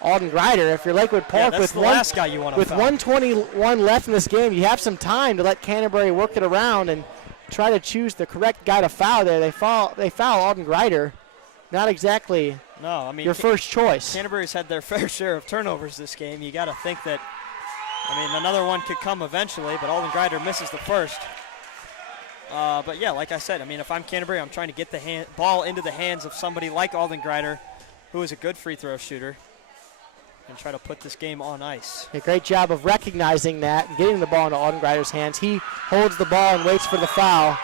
Alden Greider. If you're Lakewood Park with 1:21 left in this game, you have some time to let Canterbury work it around and try to choose the correct guy to foul there. They foul Alden Greider. Not exactly your first choice. Canterbury's had their fair share of turnovers this game. You got to think that, another one could come eventually, but Alden Greider misses the first. But yeah, like I said, if I'm Canterbury, I'm trying to get the ball into the hands of somebody like Alden Greider, who is a good free throw shooter, and try to put this game on ice. A great job of recognizing that and getting the ball into Alden Greider's hands. He holds the ball and waits for the foul.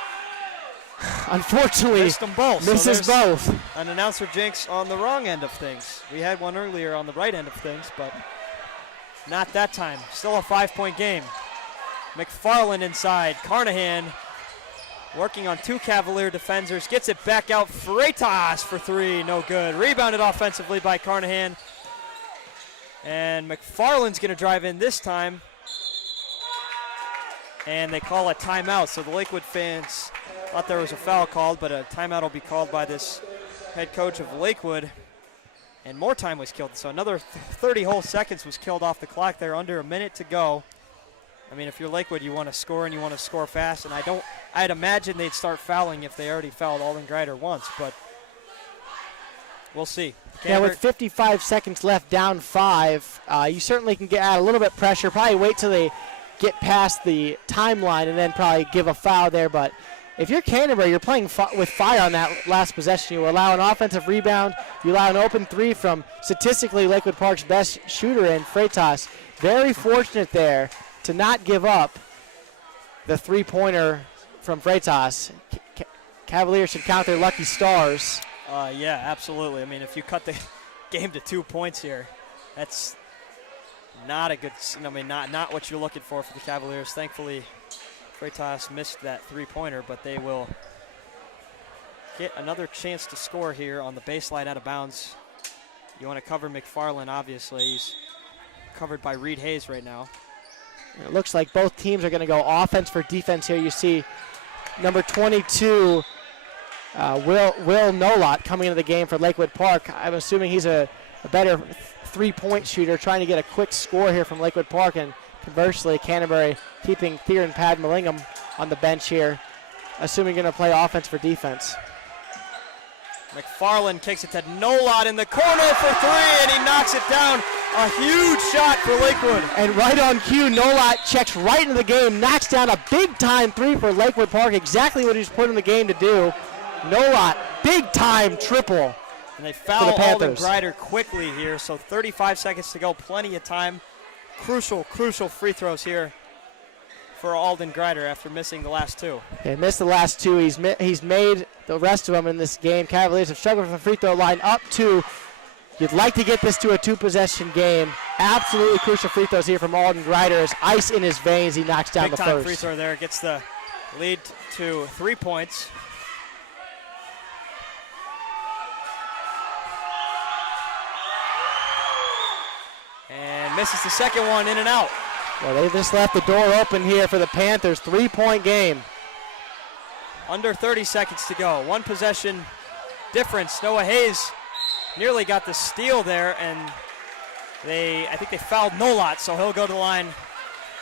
Unfortunately, missed them both. Misses both. An announcer jinx on the wrong end of things. We had one earlier on the right end of things, but not that time. Still a 5-point game. McFarland inside. Carnahan working on 2 Cavalier defenders. Gets it back out. Freitas for 3. No good. Rebounded offensively by Carnahan. And McFarland's going to drive in this time. And they call a timeout. So the Lakewood fans thought there was a foul called, but a timeout will be called by this head coach of Lakewood. And more time was killed. So another 30 whole seconds was killed off the clock there, under a minute to go. If you're Lakewood, you want to score, and you want to score fast. And I'd imagine they'd start fouling if they already fouled Alden Greider once, but we'll see. Yeah, with 55 seconds left, down 5, you certainly can add a little bit of pressure. Probably wait till they get past the timeline and then probably give a foul there. But if you're Canterbury, you're playing with fire on that last possession. You allow an offensive rebound. You allow an open three from statistically Lakewood Park's best shooter in Freitas. Very fortunate there to not give up the three-pointer from Freitas. Cavaliers should count their lucky stars. Yeah, absolutely. If you cut the game to 2 points here. That's not a good, not what you're looking for the Cavaliers. Thankfully, Freitas missed that three-pointer, but they will get another chance to score here on the baseline out of bounds. You want to cover McFarland, obviously. He's covered by Reed Hayes right now. It looks like both teams are going to go offense for defense here. You see number 22, Will Nolott, coming into the game for Lakewood Park. I'm assuming he's a better three-point shooter, trying to get a quick score here from Lakewood Park. And conversely, Canterbury keeping Theron Padmallingham on the bench here, assuming going to play offense for defense. McFarland kicks it to Nolott in the corner for three, and he knocks it down. A huge shot for Lakewood. And right on cue, Nolott checks right into the game, knocks down a big-time three for Lakewood Park, exactly what he's put in the game to do. Nolott, big-time triple. And they foul Alden Grider quickly here, so 35 seconds to go, plenty of time. Crucial free throws here for Alden Grider after missing the last two. He missed the last two. He's made the rest of them in this game. Cavaliers have struggled from the free throw line up to. You'd like to get this to a two-possession game. Absolutely crucial free throws here from Alden Grider. As ice in his veins, he knocks down the first. Big-time free throw there. Gets the lead to 3 points. And misses the second one, in and out. Well, they just left the door open here for the Panthers. 3-point game. Under 30 seconds to go. One possession difference. Noah Hayes nearly got the steal there, and I think they fouled Nolott, so he'll go to the line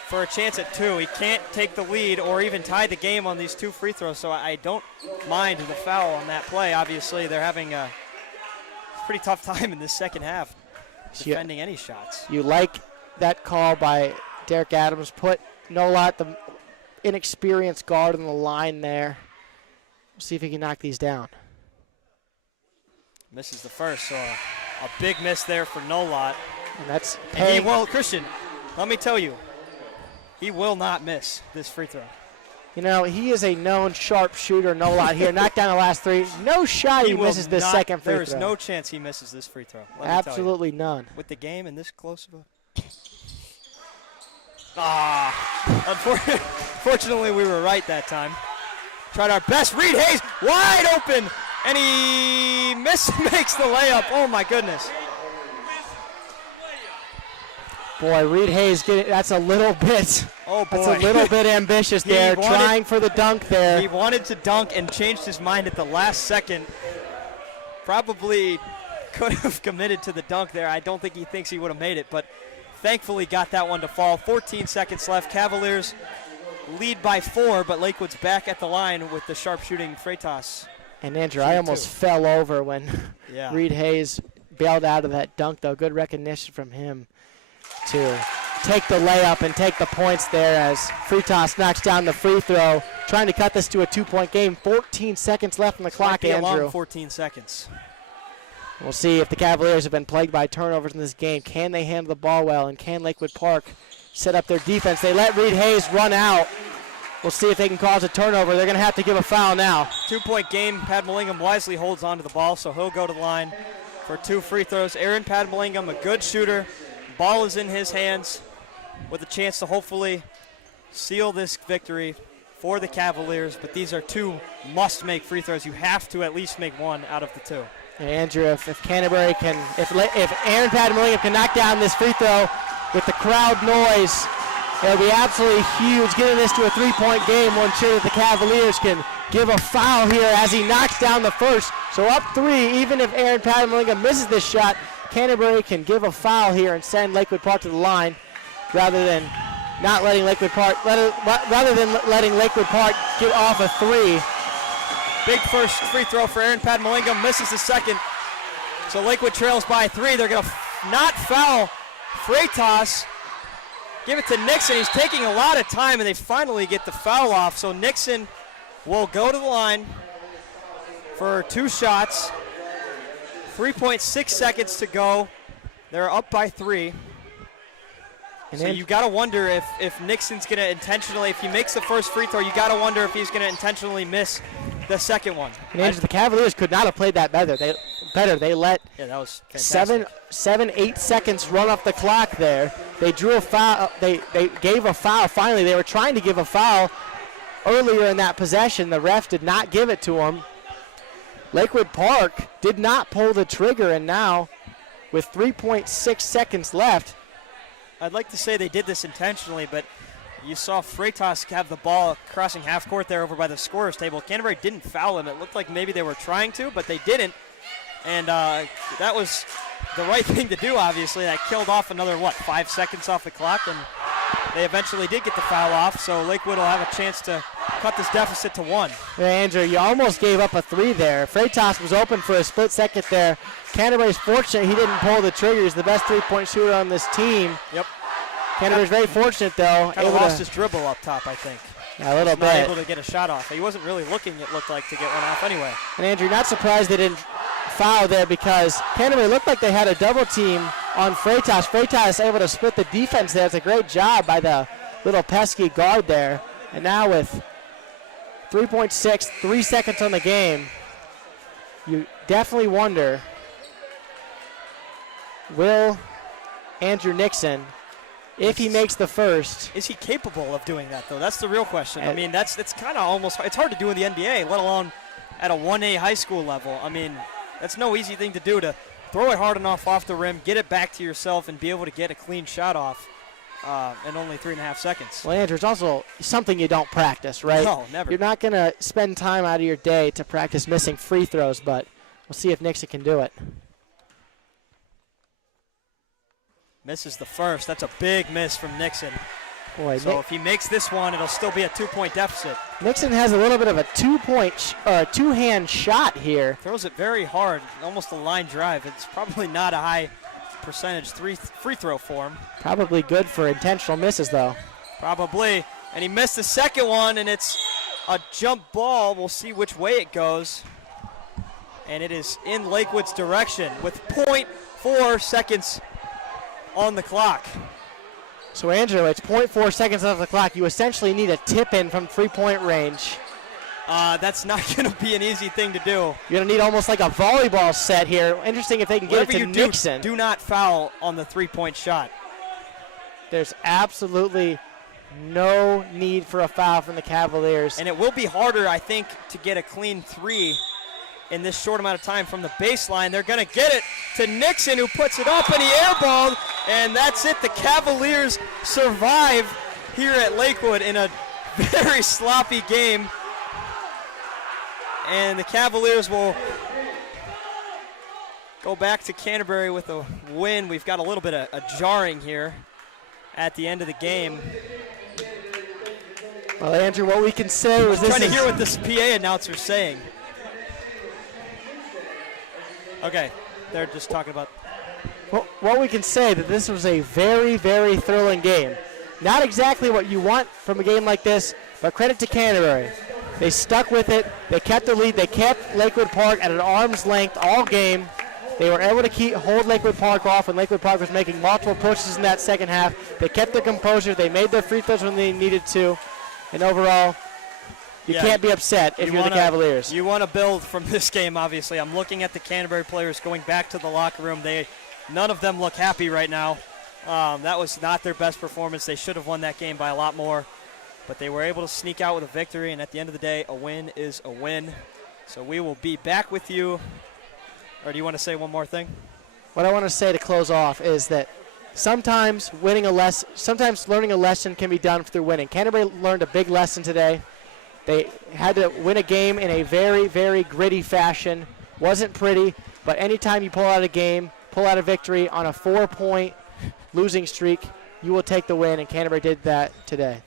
for a chance at two. He can't take the lead or even tie the game on these two free throws, so I don't mind the foul on that play. Obviously, they're having a pretty tough time in this second half defending any shots. You like that call by Derek Adams. Put Nolott, the inexperienced guard, on the line there. We'll see if he can knock these down. Misses the first, so a big miss there for Nolott. And that's paying. Christian, let me tell you, he will not miss this free throw. You know, he is a known sharp shooter, Nolott here. Knocked down the last three. No shot he misses this second free throw. There is no chance he misses this free throw. Absolutely none. With the game and this close of a... Unfortunately, we were right that time. Tried our best. Reed Hayes wide open, and he makes the layup. Oh, my goodness. Boy, Reed Hayes, that's a little bit. Oh, boy. That's a little bit ambitious there, trying for the dunk there. He wanted to dunk and changed his mind at the last second. Probably could have committed to the dunk there. I don't think he thinks he would have made it, but thankfully got that one to fall. 14 seconds left. Cavaliers lead by 4, but Lakewood's back at the line with the sharpshooting Freitas. And Andrew, I almost fell over when Reed Hayes bailed out of that dunk, though. Good recognition from him to take the layup and take the points there as Freitas knocks down the free throw, trying to cut this to a 2-point game. 14 seconds left on the clock, Andrew. A long 14 seconds. We'll see if the Cavaliers have been plagued by turnovers in this game. Can they handle the ball well, and can Lakewood Park set up their defense? They let Reed Hayes run out. We'll see if they can cause a turnover. They're going to have to give a foul now. 2-point game. Padmallingham wisely holds onto the ball, so he'll go to the line for 2 free throws. Aaron Padmallingham, a good shooter. Ball is in his hands with a chance to hopefully seal this victory for the Cavaliers, but these are 2 must-make free throws. You have to at least make 1 out of the 2. And Andrew, if Canterbury can, if Aaron Padmallingham can knock down this free throw with the crowd noise, it'll be absolutely huge. Getting this to a 3-point game will ensure that the Cavaliers can give a foul here as he knocks down the first. So up 3, even if Aaron Padmallingham misses this shot, Canterbury can give a foul here and send Lakewood Park to the line rather than letting Lakewood Park get off a 3. Big first free throw for Aaron Padmallingham, misses the second. So Lakewood trails by 3. They're going to not foul Freitas. Give it to Nixon. He's taking a lot of time, and they finally get the foul off. So Nixon will go to the line for 2 shots. 3.6 seconds to go. They're up by 3. And so you got to wonder if Nixon's going to intentionally, if he makes the first free throw, you got to wonder if he's going to intentionally miss the second one. And Andrew, the Cavaliers could not have played that better. better. They let that was fantastic. 8 seconds run off the clock there. They drew a foul. They gave a foul. Finally, they were trying to give a foul earlier in that possession. The ref did not give it to them. Lakewood Park did not pull the trigger, and now with 3.6 seconds left. I'd like to say they did this intentionally, but you saw Freitas have the ball crossing half court there over by the scorer's table. Canterbury didn't foul him. It looked like maybe they were trying to, but they didn't. And that was the right thing to do, obviously. That killed off another, 5 seconds off the clock, and they eventually did get the foul off, so Lakewood will have a chance to cut this deficit to 1. Yeah, Andrew, you almost gave up a 3 there. Freitas was open for a split second there. Canterbury's fortunate he didn't pull the trigger. He's the best three-point shooter on this team. Yep. Canterbury's very fortunate, though. Kind of lost his dribble up top, I think. Yeah, a little bit. Not able to get a shot off. He wasn't really looking, it looked like, to get one off anyway. And Andrew, not surprised they didn't foul there because Canterbury looked like they had a double team on Freitas. Freitas able to split the defense there. It's a great job by the little pesky guard there. And now with 3.6, 3 seconds on the game, you definitely wonder, will Andrew Nixon, if he makes the first. Is he capable of doing that, though? That's the real question. I mean, it's kind of almost, it's hard to do in the NBA, let alone at a 1A high school level. I mean, that's no easy thing to do, to throw it hard enough off the rim, get it back to yourself, and be able to get a clean shot off in only 3.5 seconds. Well, Andrew, it's also something you don't practice, right? No, never. You're not going to spend time out of your day to practice missing free throws, but we'll see if Nixon can do it. Misses the first. That's a big miss from Nixon. Boy, so if he makes this one, it'll still be a 2-point deficit. Nixon has a little bit of a two-hand shot here. Throws it very hard, almost a line drive. It's probably not a high percentage free throw for him. Probably good for intentional misses, though. Probably. And he missed the second one, and it's a jump ball. We'll see which way it goes. And it is in Lakewood's direction with 0.4 seconds on the clock. So, Andrew, it's 0.4 seconds off the clock. You essentially need a tip-in from three-point range. That's not going to be an easy thing to do. You're going to need almost like a volleyball set here. Interesting if they can get it to Nixon. Do not foul on the three-point shot. There's absolutely no need for a foul from the Cavaliers. And it will be harder, I think, to get a clean three in this short amount of time from the baseline. They're going to get it to Nixon, who puts it up, and he airballed, and that's it. The Cavaliers survive here at Lakewood in a very sloppy game. And the Cavaliers will go back to Canterbury with a win. We've got a little bit of a jarring here at the end of the game. Well, Andrew, what we can say was this trying to hear what this PA announcer's saying. Okay, they're just talking about. Well, what we can say that this was a very, very thrilling game. Not exactly what you want from a game like this, but credit to Canterbury. They stuck with it. They kept the lead. They kept Lakewood Park at an arm's length all game. They were able to hold Lakewood Park off when Lakewood Park was making multiple pushes in that second half. They kept their composure. They made their free throws when they needed to. And overall, you can't be upset if you're the Cavaliers. You want to build from this game, obviously. I'm looking at the Canterbury players going back to the locker room. None of them look happy right now. That was not their best performance. They should have won that game by a lot more. But they were able to sneak out with a victory, and at the end of the day, a win is a win. So we will be back with you. Or do you want to say one more thing? What I want to say to close off is that sometimes learning a lesson can be done through winning. Canterbury learned a big lesson today. They had to win a game in a very, very gritty fashion. Wasn't pretty, but anytime you pull out a game, pull out a victory on a 4-point losing streak, you will take the win, and Canterbury did that today.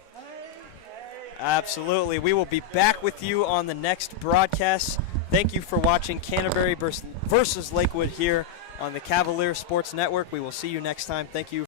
Absolutely. We will be back with you on the next broadcast. Thank you for watching Canterbury versus Lakewood here on the Cavaliers Sports Network. We will see you next time. Thank you.